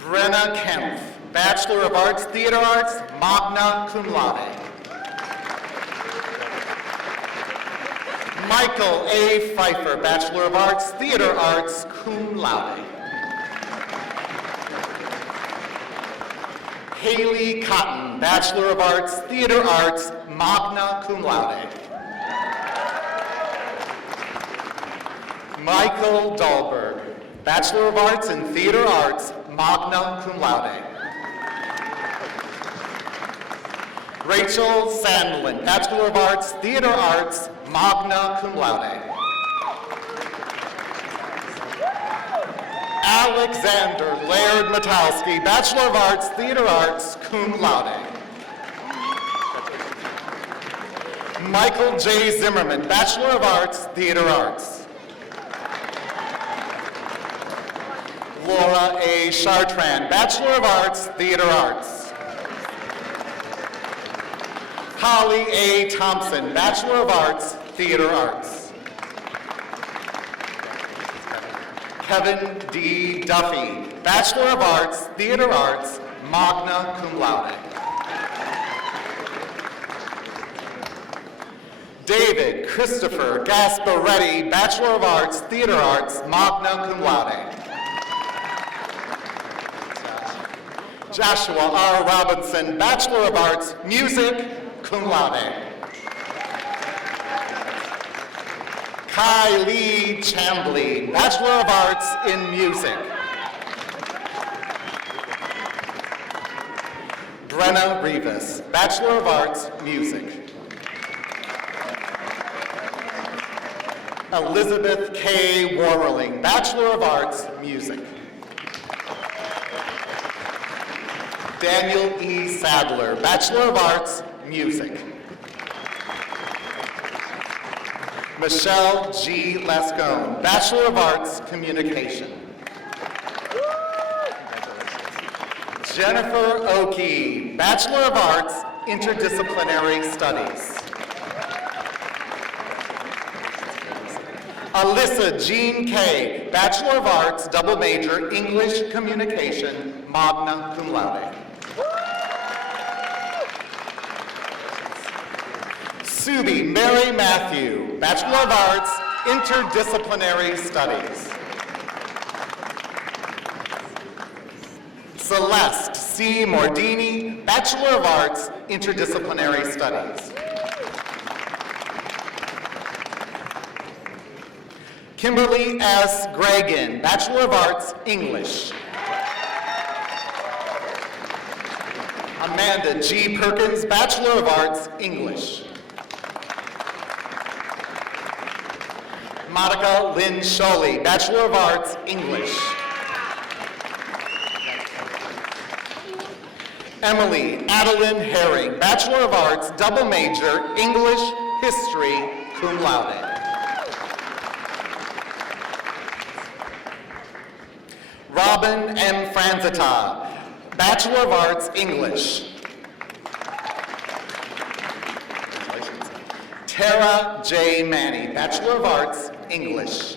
Brenna Kempf, Bachelor of Arts, Theater Arts, magna cum laude. Michael A. Pfeiffer, Bachelor of Arts, Theater Arts, cum laude. Haley Cotton, Bachelor of Arts, Theater Arts, magna cum laude. Michael Dahlberg, Bachelor of Arts in Theater Arts, magna cum laude. Rachel Sandlin, Bachelor of Arts, Theater Arts, magna cum laude. Alexander Laird Matalski, Bachelor of Arts, Theater Arts, cum laude. Michael J. Zimmerman, Bachelor of Arts, Theater Arts. Laura A. Chartrand, Bachelor of Arts, Theater Arts. Holly A. Thompson, Bachelor of Arts, Theater Arts. Kevin D. Duffy, Bachelor of Arts, Theater Arts, magna cum laude. David Christopher Gasparetti, Bachelor of Arts, Theater Arts, magna cum laude. Joshua R. Robinson, Bachelor of Arts, Music, cum laude. Kai Lee Chambly, Bachelor of Arts in Music. Brenna Rivas, Bachelor of Arts, Music. Elizabeth K. Warmerling, Bachelor of Arts, Music. Daniel E. Sadler, Bachelor of Arts, Music. Michelle G. Lascone, Bachelor of Arts, Communication. Jennifer Oakey, Bachelor of Arts, Interdisciplinary Studies. Alyssa Jean Kay, Bachelor of Arts, double major, English Communication, magna cum laude. Subi Mary Matthew, Bachelor of Arts, Interdisciplinary Studies. Celeste C. Mordini, Bachelor of Arts, Interdisciplinary Studies. Kimberly S. Gregan, Bachelor of Arts, English. Amanda G. Perkins, Bachelor of Arts, English. Monica Lynn Sholey, Bachelor of Arts, English. Emily Adeline Herring, Bachelor of Arts, double major, English, History, cum laude. Robin M. Franzita, Bachelor of Arts, English. Tara J. Manny, Bachelor of Arts, English.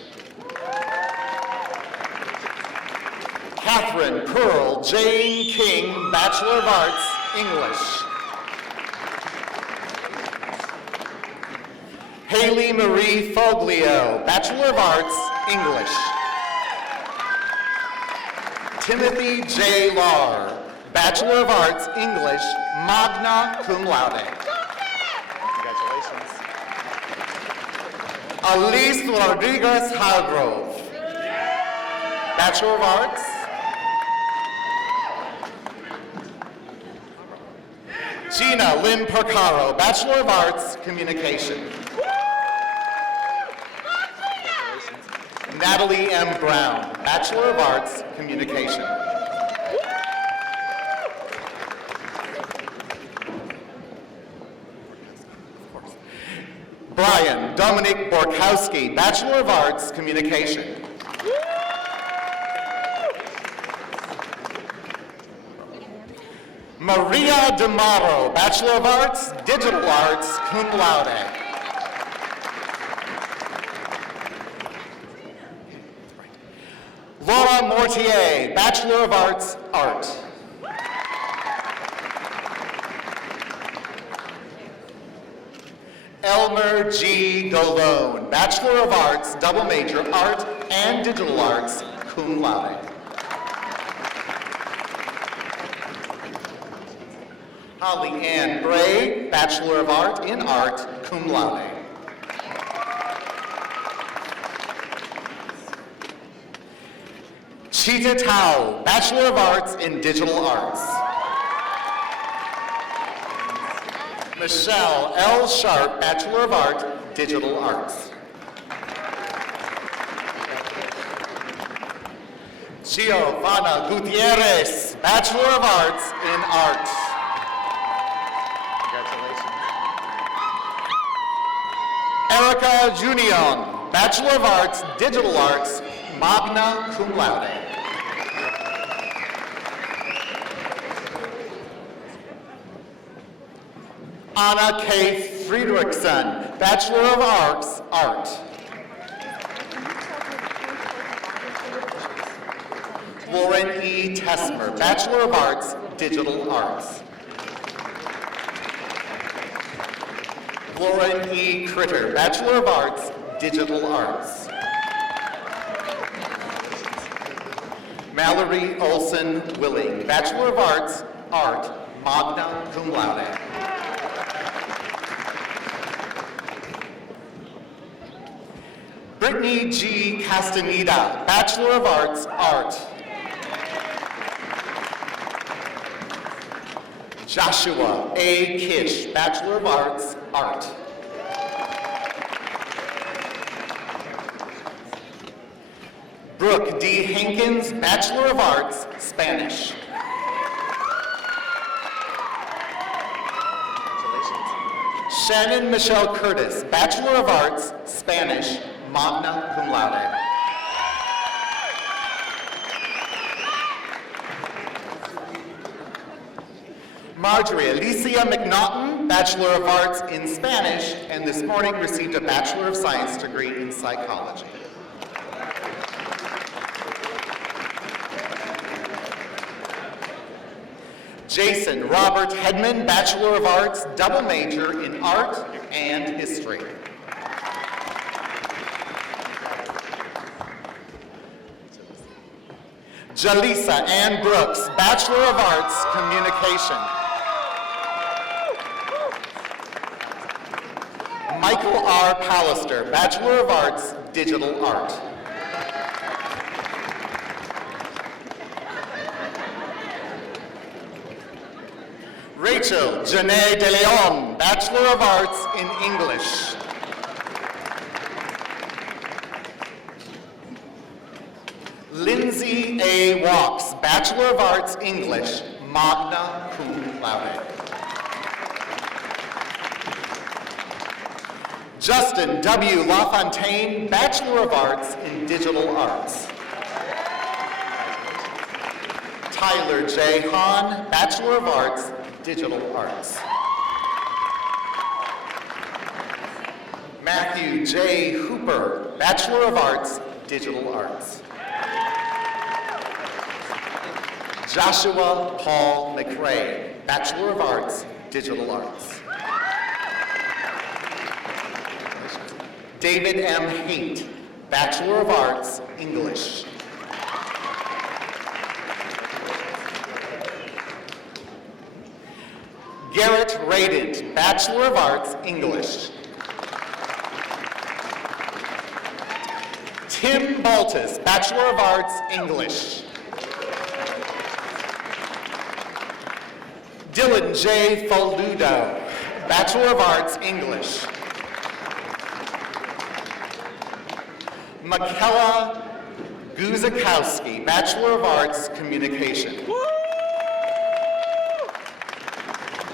Catherine Pearl Jane King, Bachelor of Arts, English. Haley Marie Foglio, Bachelor of Arts, English. Timothy J. Lahr, Bachelor of Arts, English, magna cum laude. Congratulations. Alice Rodriguez Hargrove, Bachelor of Arts. Gina Lynn Porcaro, Bachelor of Arts, Communication. Natalie M. Brown, Bachelor of Arts, Communication. Brian Dominic Borkowski, Bachelor of Arts, Communication. Maria DeMaro, Bachelor of Arts, Digital Arts, cum laude. Laura Mortier, Bachelor of Arts, Art. Elmer G. Golone, Bachelor of Arts, double major, Art and Digital Arts, cum laude. Holly Ann Bray, Bachelor of Art in Art, cum laude. Chita Tao, Bachelor of Arts in Digital Arts. Michelle L. Sharp, Bachelor of Arts, Digital Arts. Giovanna Gutierrez, Bachelor of Arts in Art. Congratulations. Erica Junion, Bachelor of Arts, Digital Arts, magna cum laude. Anna K. Friedrichsen, Bachelor of Arts, Art. Lauren E. Tesmer, Bachelor of Arts, Digital Arts. Lauren E. Critter, Bachelor of Arts, Digital Arts. Mallory Olson Willing, Bachelor of Arts, Art, magna cum laude. Brittany G. Castaneda, Bachelor of Arts, Art. Joshua A. Kish, Bachelor of Arts, Art. Brooke D. Hankins, Bachelor of Arts, Spanish. Shannon Michelle Curtis, Bachelor of Arts, Spanish, magna cum laude. Marjorie Alicia McNaughton, Bachelor of Arts in Spanish, and this morning received a Bachelor of Science degree in Psychology. Jason Robert Hedman, Bachelor of Arts, double major in Art and History. Jalisa Ann Brooks, Bachelor of Arts, Communication. Michael R. Pallister, Bachelor of Arts, Digital Art. Rachel Janae De Leon, Bachelor of Arts in English. Lindsay A. Walks, Bachelor of Arts, English, magna cum laude. Justin W. LaFontaine, Bachelor of Arts in Digital Arts. Tyler J. Hahn, Bachelor of Arts, Digital Arts. Matthew J. Hooper, Bachelor of Arts, Digital Arts. Joshua Paul McRae, Bachelor of Arts, Digital Arts. David M. Haight, Bachelor of Arts, English. Garrett Radent, Bachelor of Arts, English. Tim Baltus, Bachelor of Arts, English. Dylan J. Faludo, Bachelor of Arts, English. Makela Guzikowski, Bachelor of Arts, Communication.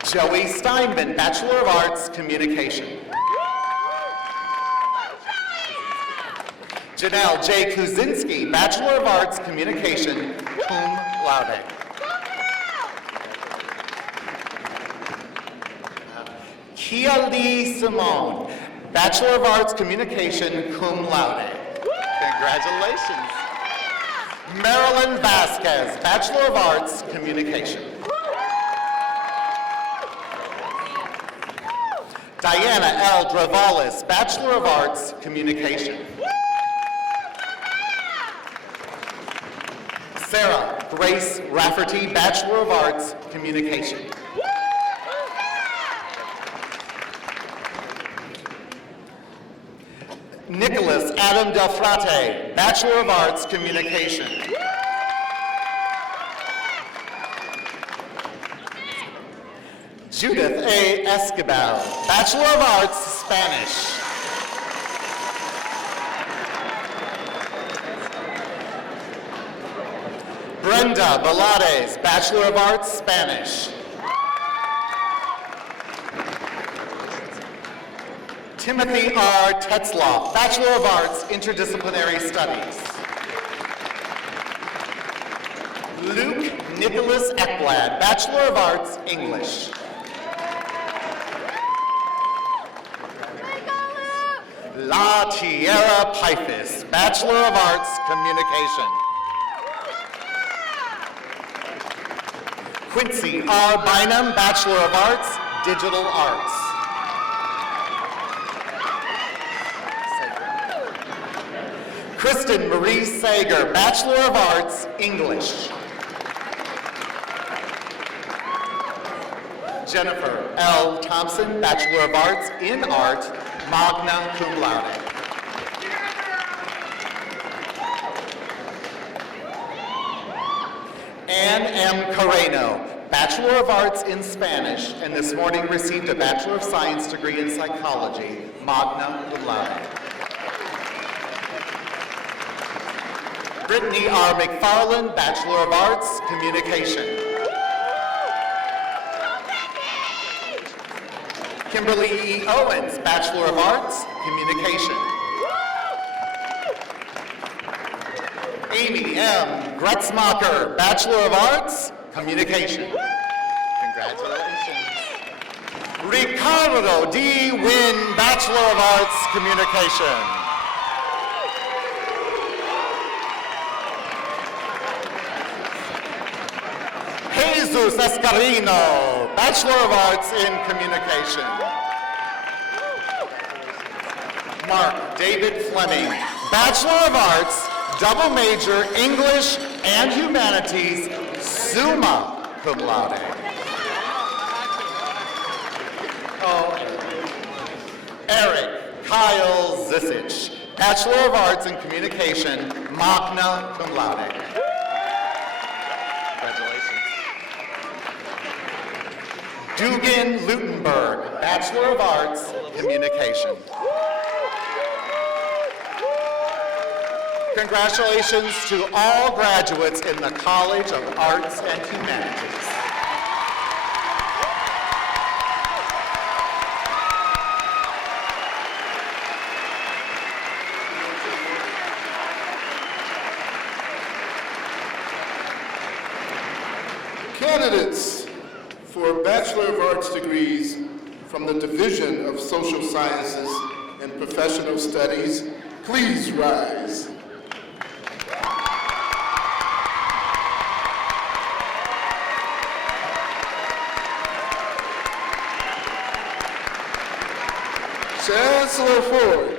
Joey Steinman, Bachelor of Arts, Communication. Janelle J. Kuzinski, Bachelor of Arts, Communication, cum laude. Kia Lee Simone, Bachelor of Arts, Communication, cum laude. Congratulations. Marilyn Vasquez, Bachelor of Arts, Communication. Diana L. Dravalis, Bachelor of Arts, Communication. Sarah Grace Rafferty, Bachelor of Arts, Communication. Nicholas Adam Del Frate, Bachelor of Arts, Communication. Judith A. Escobar, Bachelor of Arts, Spanish. Brenda Velades, Bachelor of Arts, Spanish. Timothy R. Tetzloff, Bachelor of Arts, Interdisciplinary Studies. Luke Nicholas Ekblad, Bachelor of Arts, English. La Tierra Pifus, Bachelor of Arts, Communication. Quincy R. Bynum, Bachelor of Arts, Digital Arts. Kristen Marie Sager, Bachelor of Arts, English. Jennifer L. Thompson, Bachelor of Arts in Art, magna cum laude. Anne M. Carreno, Bachelor of Arts in Spanish, and this morning received a Bachelor of Science degree in Psychology, magna cum laude. Brittany R. McFarland, Bachelor of Arts, Communication. Kimberly E. Owens, Bachelor of Arts, Communication. Amy M. Gretzmacher, Bachelor of Arts, Communication. Congratulations. Ricardo D. Wynn, Bachelor of Arts, Communication. Jesus Escarino, Bachelor of Arts in Communication. Mark David Fleming, Bachelor of Arts, double major, English and Humanities, summa cum laude. Eric Kyle Zisich, Bachelor of Arts in Communication, magna cum laude. Dugan Lutenberg, Bachelor of Arts, Communication. Congratulations to all graduates in the College of Arts and Humanities. Candidates for Bachelor of Arts degrees from the Division of Social Sciences and Professional Studies, please rise. Chancellor Ford,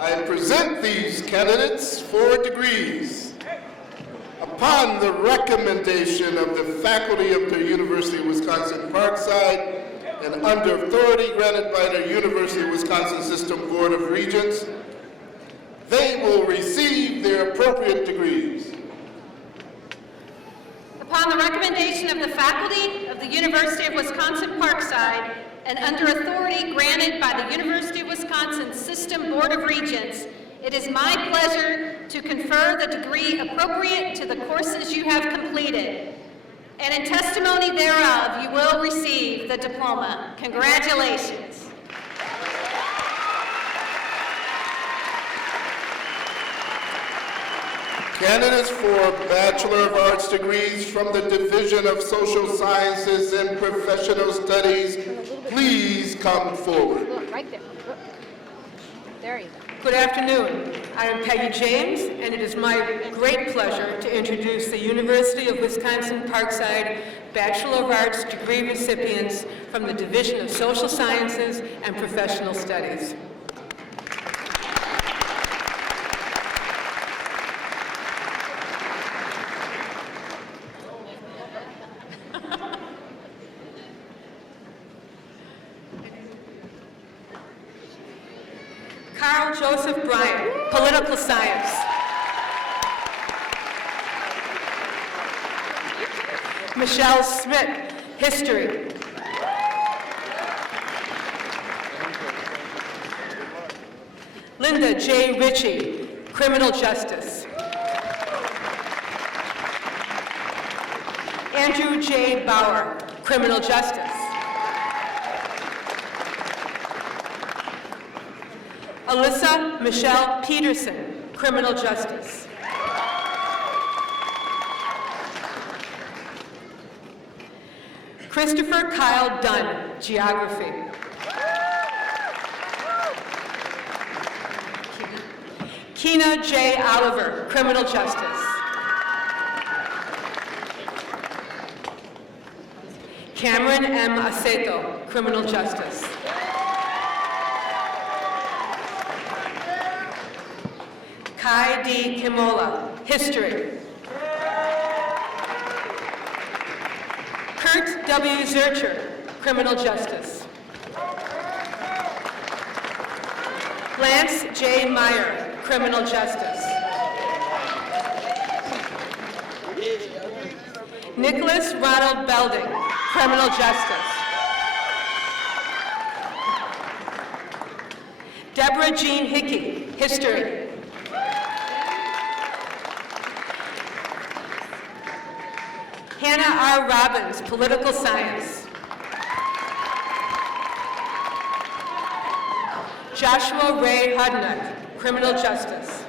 I present these candidates for degrees. Upon the recommendation of the faculty of the University of Wisconsin-Parkside and under authority granted by the University of Wisconsin System Board of Regents, they will receive their appropriate degrees. Upon the recommendation of the faculty of the University of Wisconsin-Parkside and under authority granted by the University of Wisconsin System Board of Regents, it is my pleasure to confer the degree appropriate to the courses you have completed. And in testimony thereof, you will receive the diploma. Congratulations. Candidates for Bachelor of Arts degrees from the Division of Social Sciences and Professional Studies, please come forward. Look, right there. Look. There you go. Good afternoon. I am Peggy James, and it is my great pleasure to introduce the University of Wisconsin-Parkside Bachelor of Arts degree recipients from the Division of Social Sciences and Professional Studies. Carl Joseph Bryant, Political Science. Michelle Smith, History. Linda J. Ritchie, criminal justice. Andrew J. Bauer, criminal justice. Alyssa Michelle Peterson, criminal justice. Christopher Kyle Dunn, geography. Keena J. Oliver, criminal justice. Cameron M. Aceto, criminal justice. Kai D. Kimola, history. Kurt W. Zurcher, criminal justice. Lance J. Meyer, criminal justice. Nicholas Ronald Belding, criminal justice. Deborah Jean Hickey, history. Hannah R. Robbins, political science. Joshua Ray Hudnutt, criminal justice.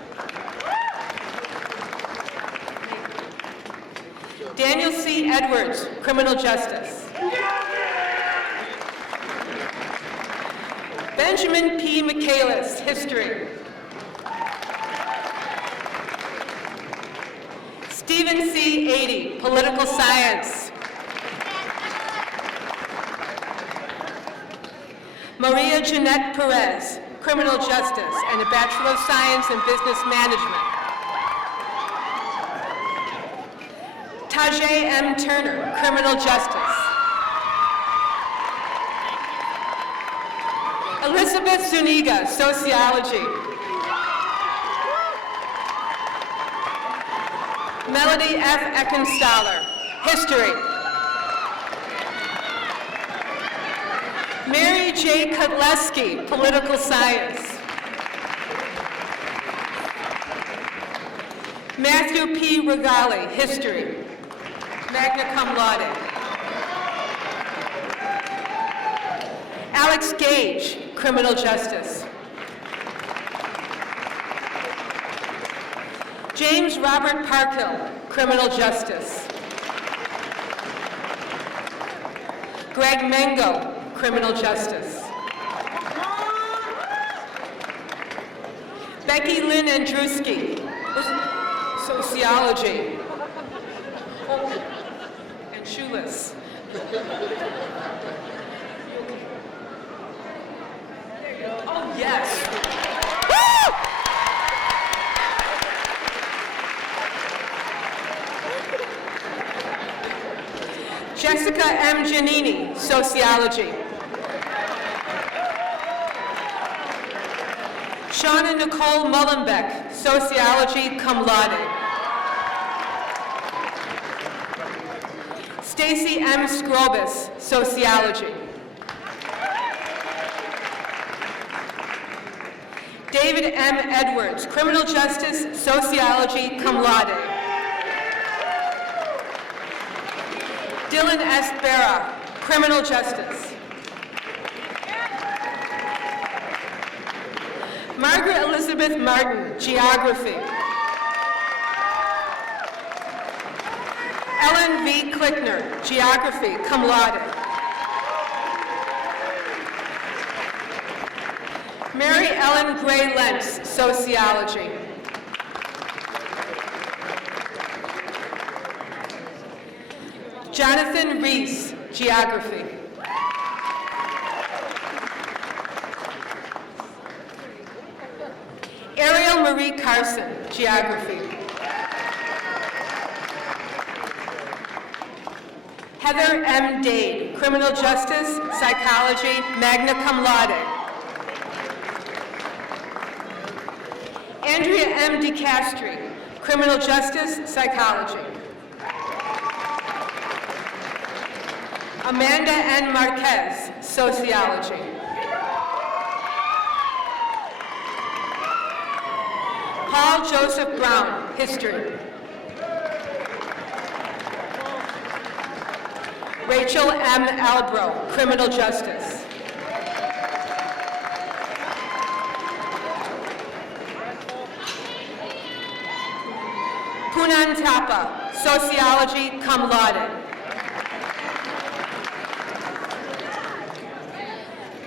Daniel C. Edwards, criminal justice. Benjamin P. Michaelis, history. Stephen C. Adie, political science. Maria Jeanette Perez, criminal justice and a Bachelor of Science in Business Management. Tajay M. Turner, criminal justice. Elizabeth Zuniga, sociology. Melody F. Eckenstaller, history. Mary J. Kotleski, political science. Matthew P. Regali, history, magna cum laude. Alex Gage, criminal justice. James Robert Parkhill, criminal justice. Greg Mengo, criminal justice. Becky Lynn Andruski, sociology. And shoeless. Oh, yes. Woo! Jessica M. Giannini, sociology. Shauna Nicole Mullenbeck, sociology, cum laude. Stacy M. Scrobus, sociology. David M. Edwards, criminal justice, sociology, cum laude. Dylan S. Barra, criminal justice. Margaret Elizabeth Martin, geography. Ellen V. Klickner, geography, cum laude. Mary Ellen Gray Lentz, sociology. Jonathan Reese, geography. Ariel Marie Carson, geography. Heather M. Dade, criminal justice, psychology, magna cum laude. Andrea M. DeCastri, criminal justice, psychology. Amanda N. Marquez, sociology. Paul Joseph Brown, History. Rachel M. Albro, Criminal Justice. Punan Thapa, Sociology, cum laude.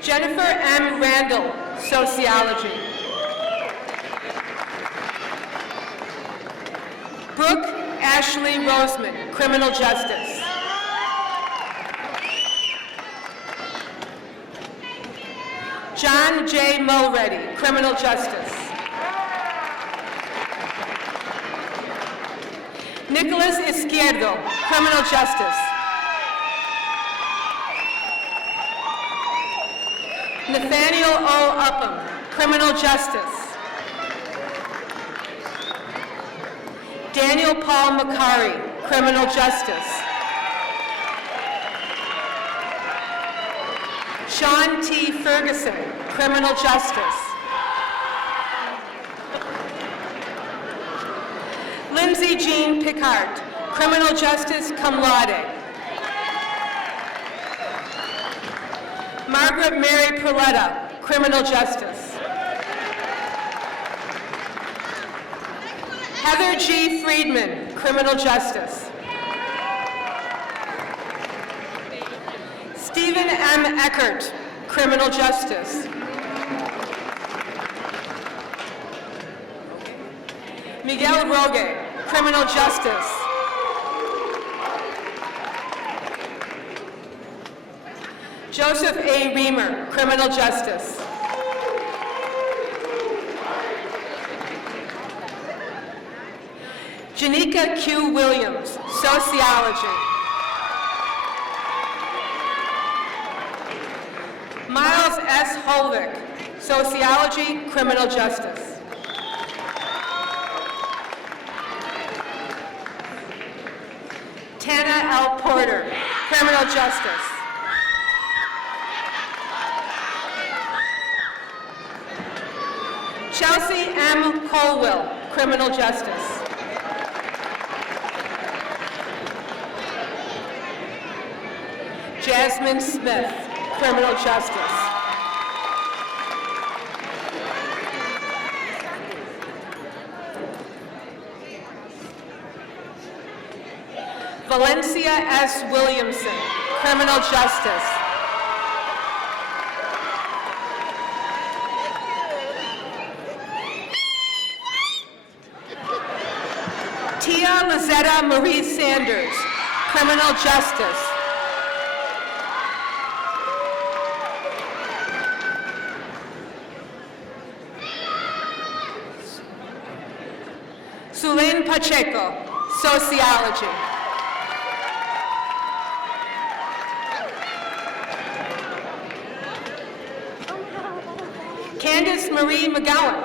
Jennifer M. Randall, Sociology. Brooke Ashley Roseman, Criminal Justice. John J. Mulready, Criminal Justice. Nicholas Izquierdo, Criminal Justice. Nathaniel O. Upham, Criminal Justice. Daniel Paul Macari, Criminal Justice. Sean T. Ferguson, Criminal Justice. Lindsay Jean Picard, Criminal Justice, cum laude. Margaret Mary Perletta, Criminal Justice. Heather G. Friedman, Criminal Justice. Stephen M. Eckert, Criminal Justice. Miguel Rogue, Criminal Justice. Joseph A. Reamer, Criminal Justice. Janika Q. Williams, Sociology. Miles S. Holvick, Sociology, Criminal Justice. Tana L. Porter, Criminal Justice. Chelsea M. Colwell, Criminal Justice. Jasmine Smith, Criminal Justice. Valencia S. Williamson, Criminal Justice. Tia Lizetta Marie Sanders, Criminal Justice. Sulain Pacheco, Sociology. Candace Marie McGowan,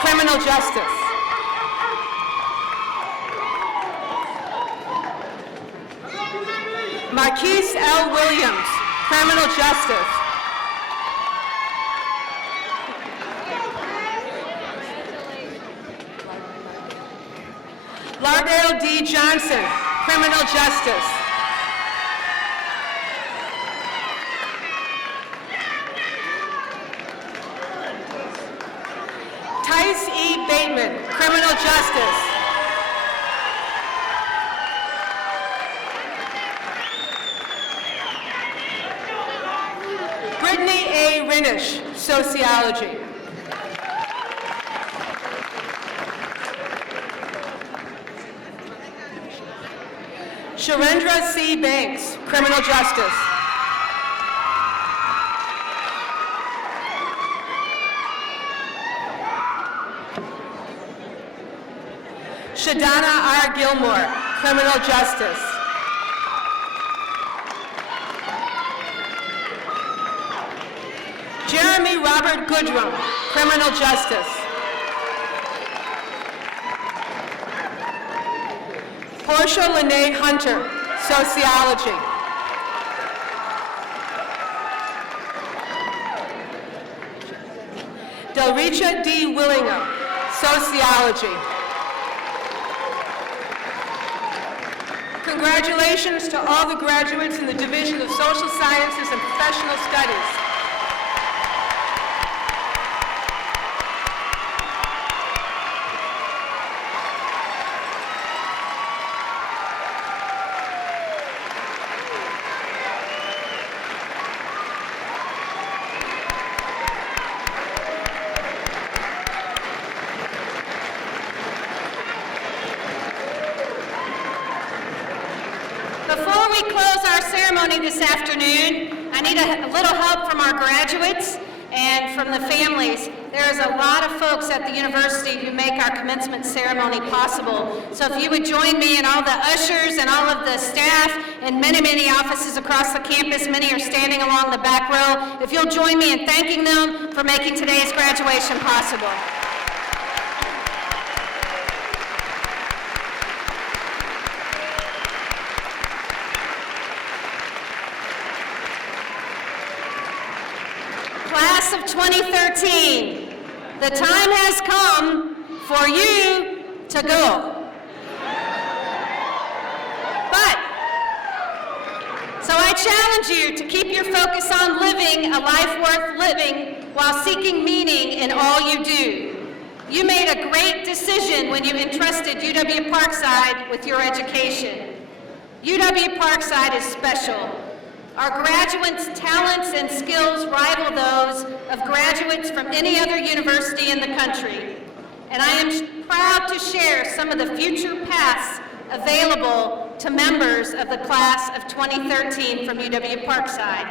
Criminal Justice. Marquise L. Williams, Criminal Justice. Lardale D. Johnson, Criminal Justice. Tice E. Bateman, Criminal Justice. Brittany A. Rinish, Sociology. Sharendra C. Banks, Criminal Justice. Shadana R. Gilmore, Criminal Justice. Jeremy Robert Goodrum, Criminal Justice. Portia Lene Hunter, Sociology. Delricha D. Willingham, Sociology. Congratulations to all the graduates in the Division of Social Sciences and Professional Studies. Before we close our ceremony this afternoon, I need a little help from our graduates and from the families. There's a lot of folks at the university who make our commencement ceremony possible. So if you would join me and all the ushers and all of the staff in many, many offices across the campus, many are standing along the back row, if you'll join me in thanking them for making today's graduation possible. Class of 2013, the time has come for you to go. So I challenge you to keep your focus on living a life worth living while seeking meaning in all you do. You made a great decision when you entrusted UW-Parkside with your education. UW-Parkside is special. Our graduates' talents and skills rival those of graduates from any other university in the country. And I am proud to share some of the future paths available to members of the class of 2013 from UW-Parkside.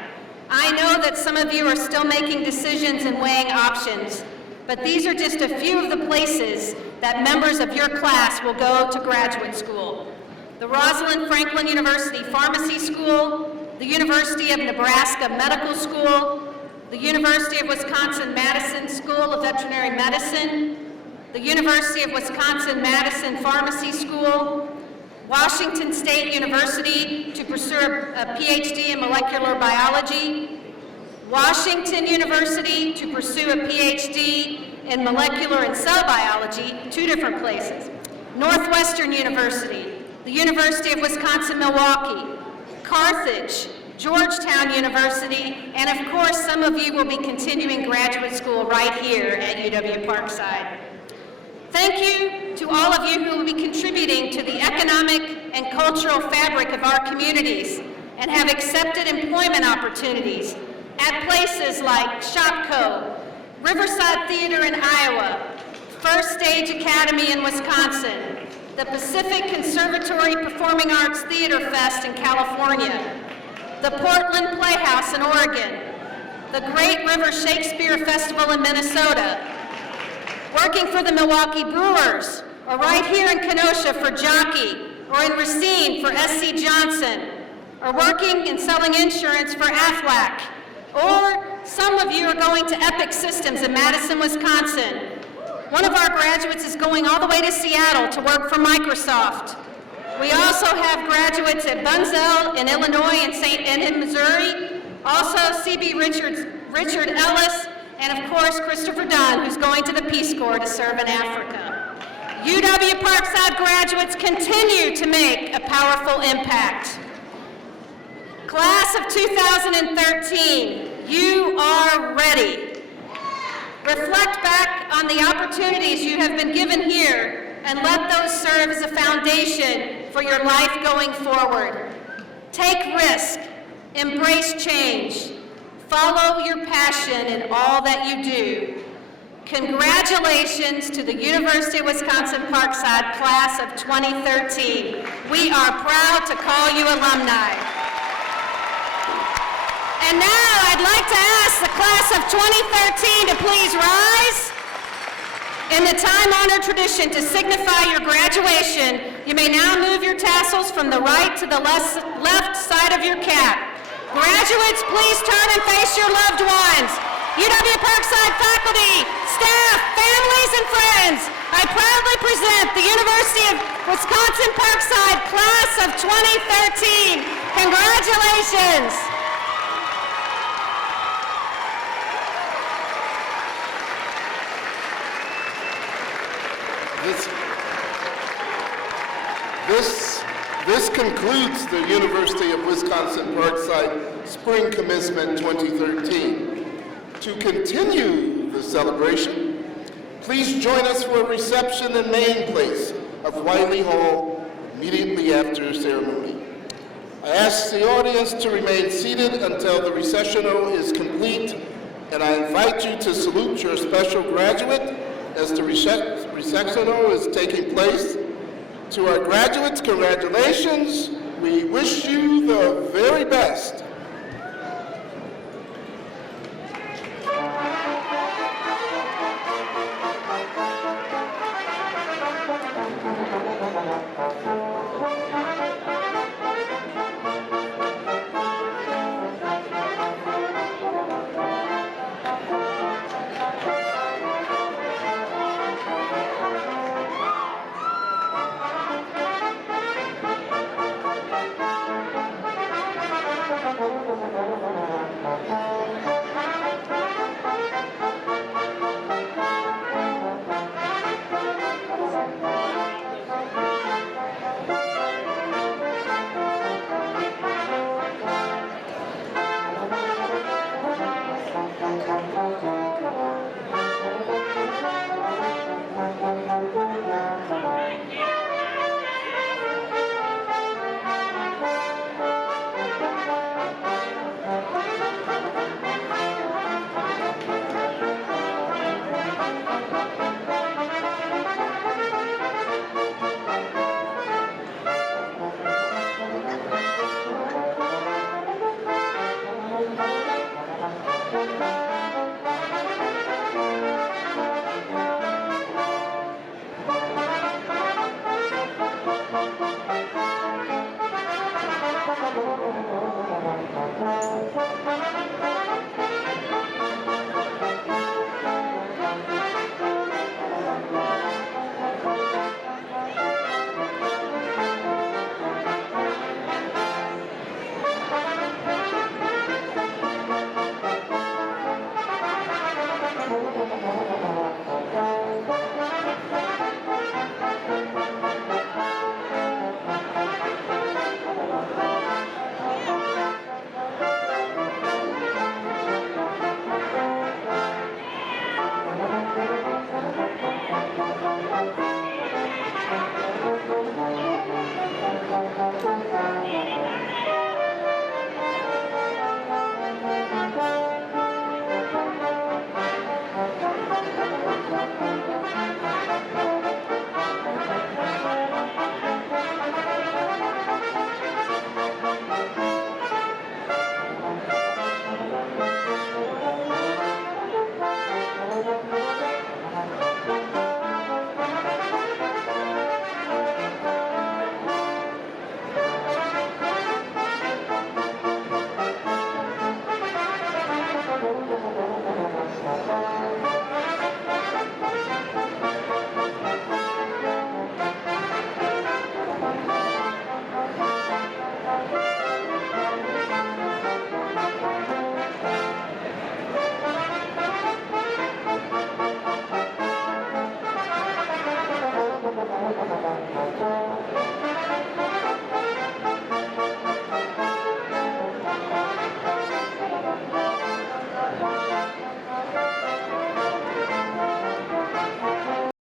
I know that some of you are still making decisions and weighing options, but these are just a few of the places that members of your class will go to graduate school. The Rosalind Franklin University Pharmacy School, the University of Nebraska Medical School, the University of Wisconsin-Madison School of Veterinary Medicine, the University of Wisconsin-Madison Pharmacy School, Washington State University to pursue a PhD in molecular biology, Washington University to pursue a PhD in molecular and cell biology, 2 different places, Northwestern University, the University of Wisconsin-Milwaukee, Carthage, Georgetown University, and of course some of you will be continuing graduate school right here at UW-Parkside. Thank you to all of you who will be contributing to the economic and cultural fabric of our communities and have accepted employment opportunities at places like Shopko, Riverside Theater in Iowa, First Stage Academy in Wisconsin, the Pacific Conservatory Performing Arts Theater Fest in California, the Portland Playhouse in Oregon, the Great River Shakespeare Festival in Minnesota, working for the Milwaukee Brewers, or right here in Kenosha for Jockey, or in Racine for SC Johnson, or working and selling insurance for Aflac, or some of you are going to Epic Systems in Madison, Wisconsin. One of our graduates is going all the way to Seattle to work for Microsoft. We also have graduates at Bunzell in Illinois and in Missouri, also C.B. Richard Ellis, and of course Christopher Dunn, who's going to the Peace Corps to serve in Africa. UW-Parkside graduates continue to make a powerful impact. Class of 2013, you are ready. Reflect back on the opportunities you have been given here and let those serve as a foundation for your life going forward. Take risk, embrace change, follow your passion in all that you do. Congratulations to the University of Wisconsin-Parkside class of 2013. We are proud to call you alumni. And now I'd like to ask the class of 2013 to please rise. In the time-honored tradition to signify your graduation, you may now move your tassels from the right to the left side of your cap. Graduates, please turn and face your loved ones. UW-Parkside faculty, staff, families, and friends, I proudly present the University of Wisconsin-Parkside class of 2013. Congratulations. concludes the University of Wisconsin-Parkside Spring Commencement 2013. To continue the celebration, please join us for a reception in main place of Wiley Hall immediately after ceremony. I ask the audience to remain seated until the recessional is complete, and I invite you to salute your special graduate as the recessional is taking place. To our graduates, congratulations. We wish you the very best.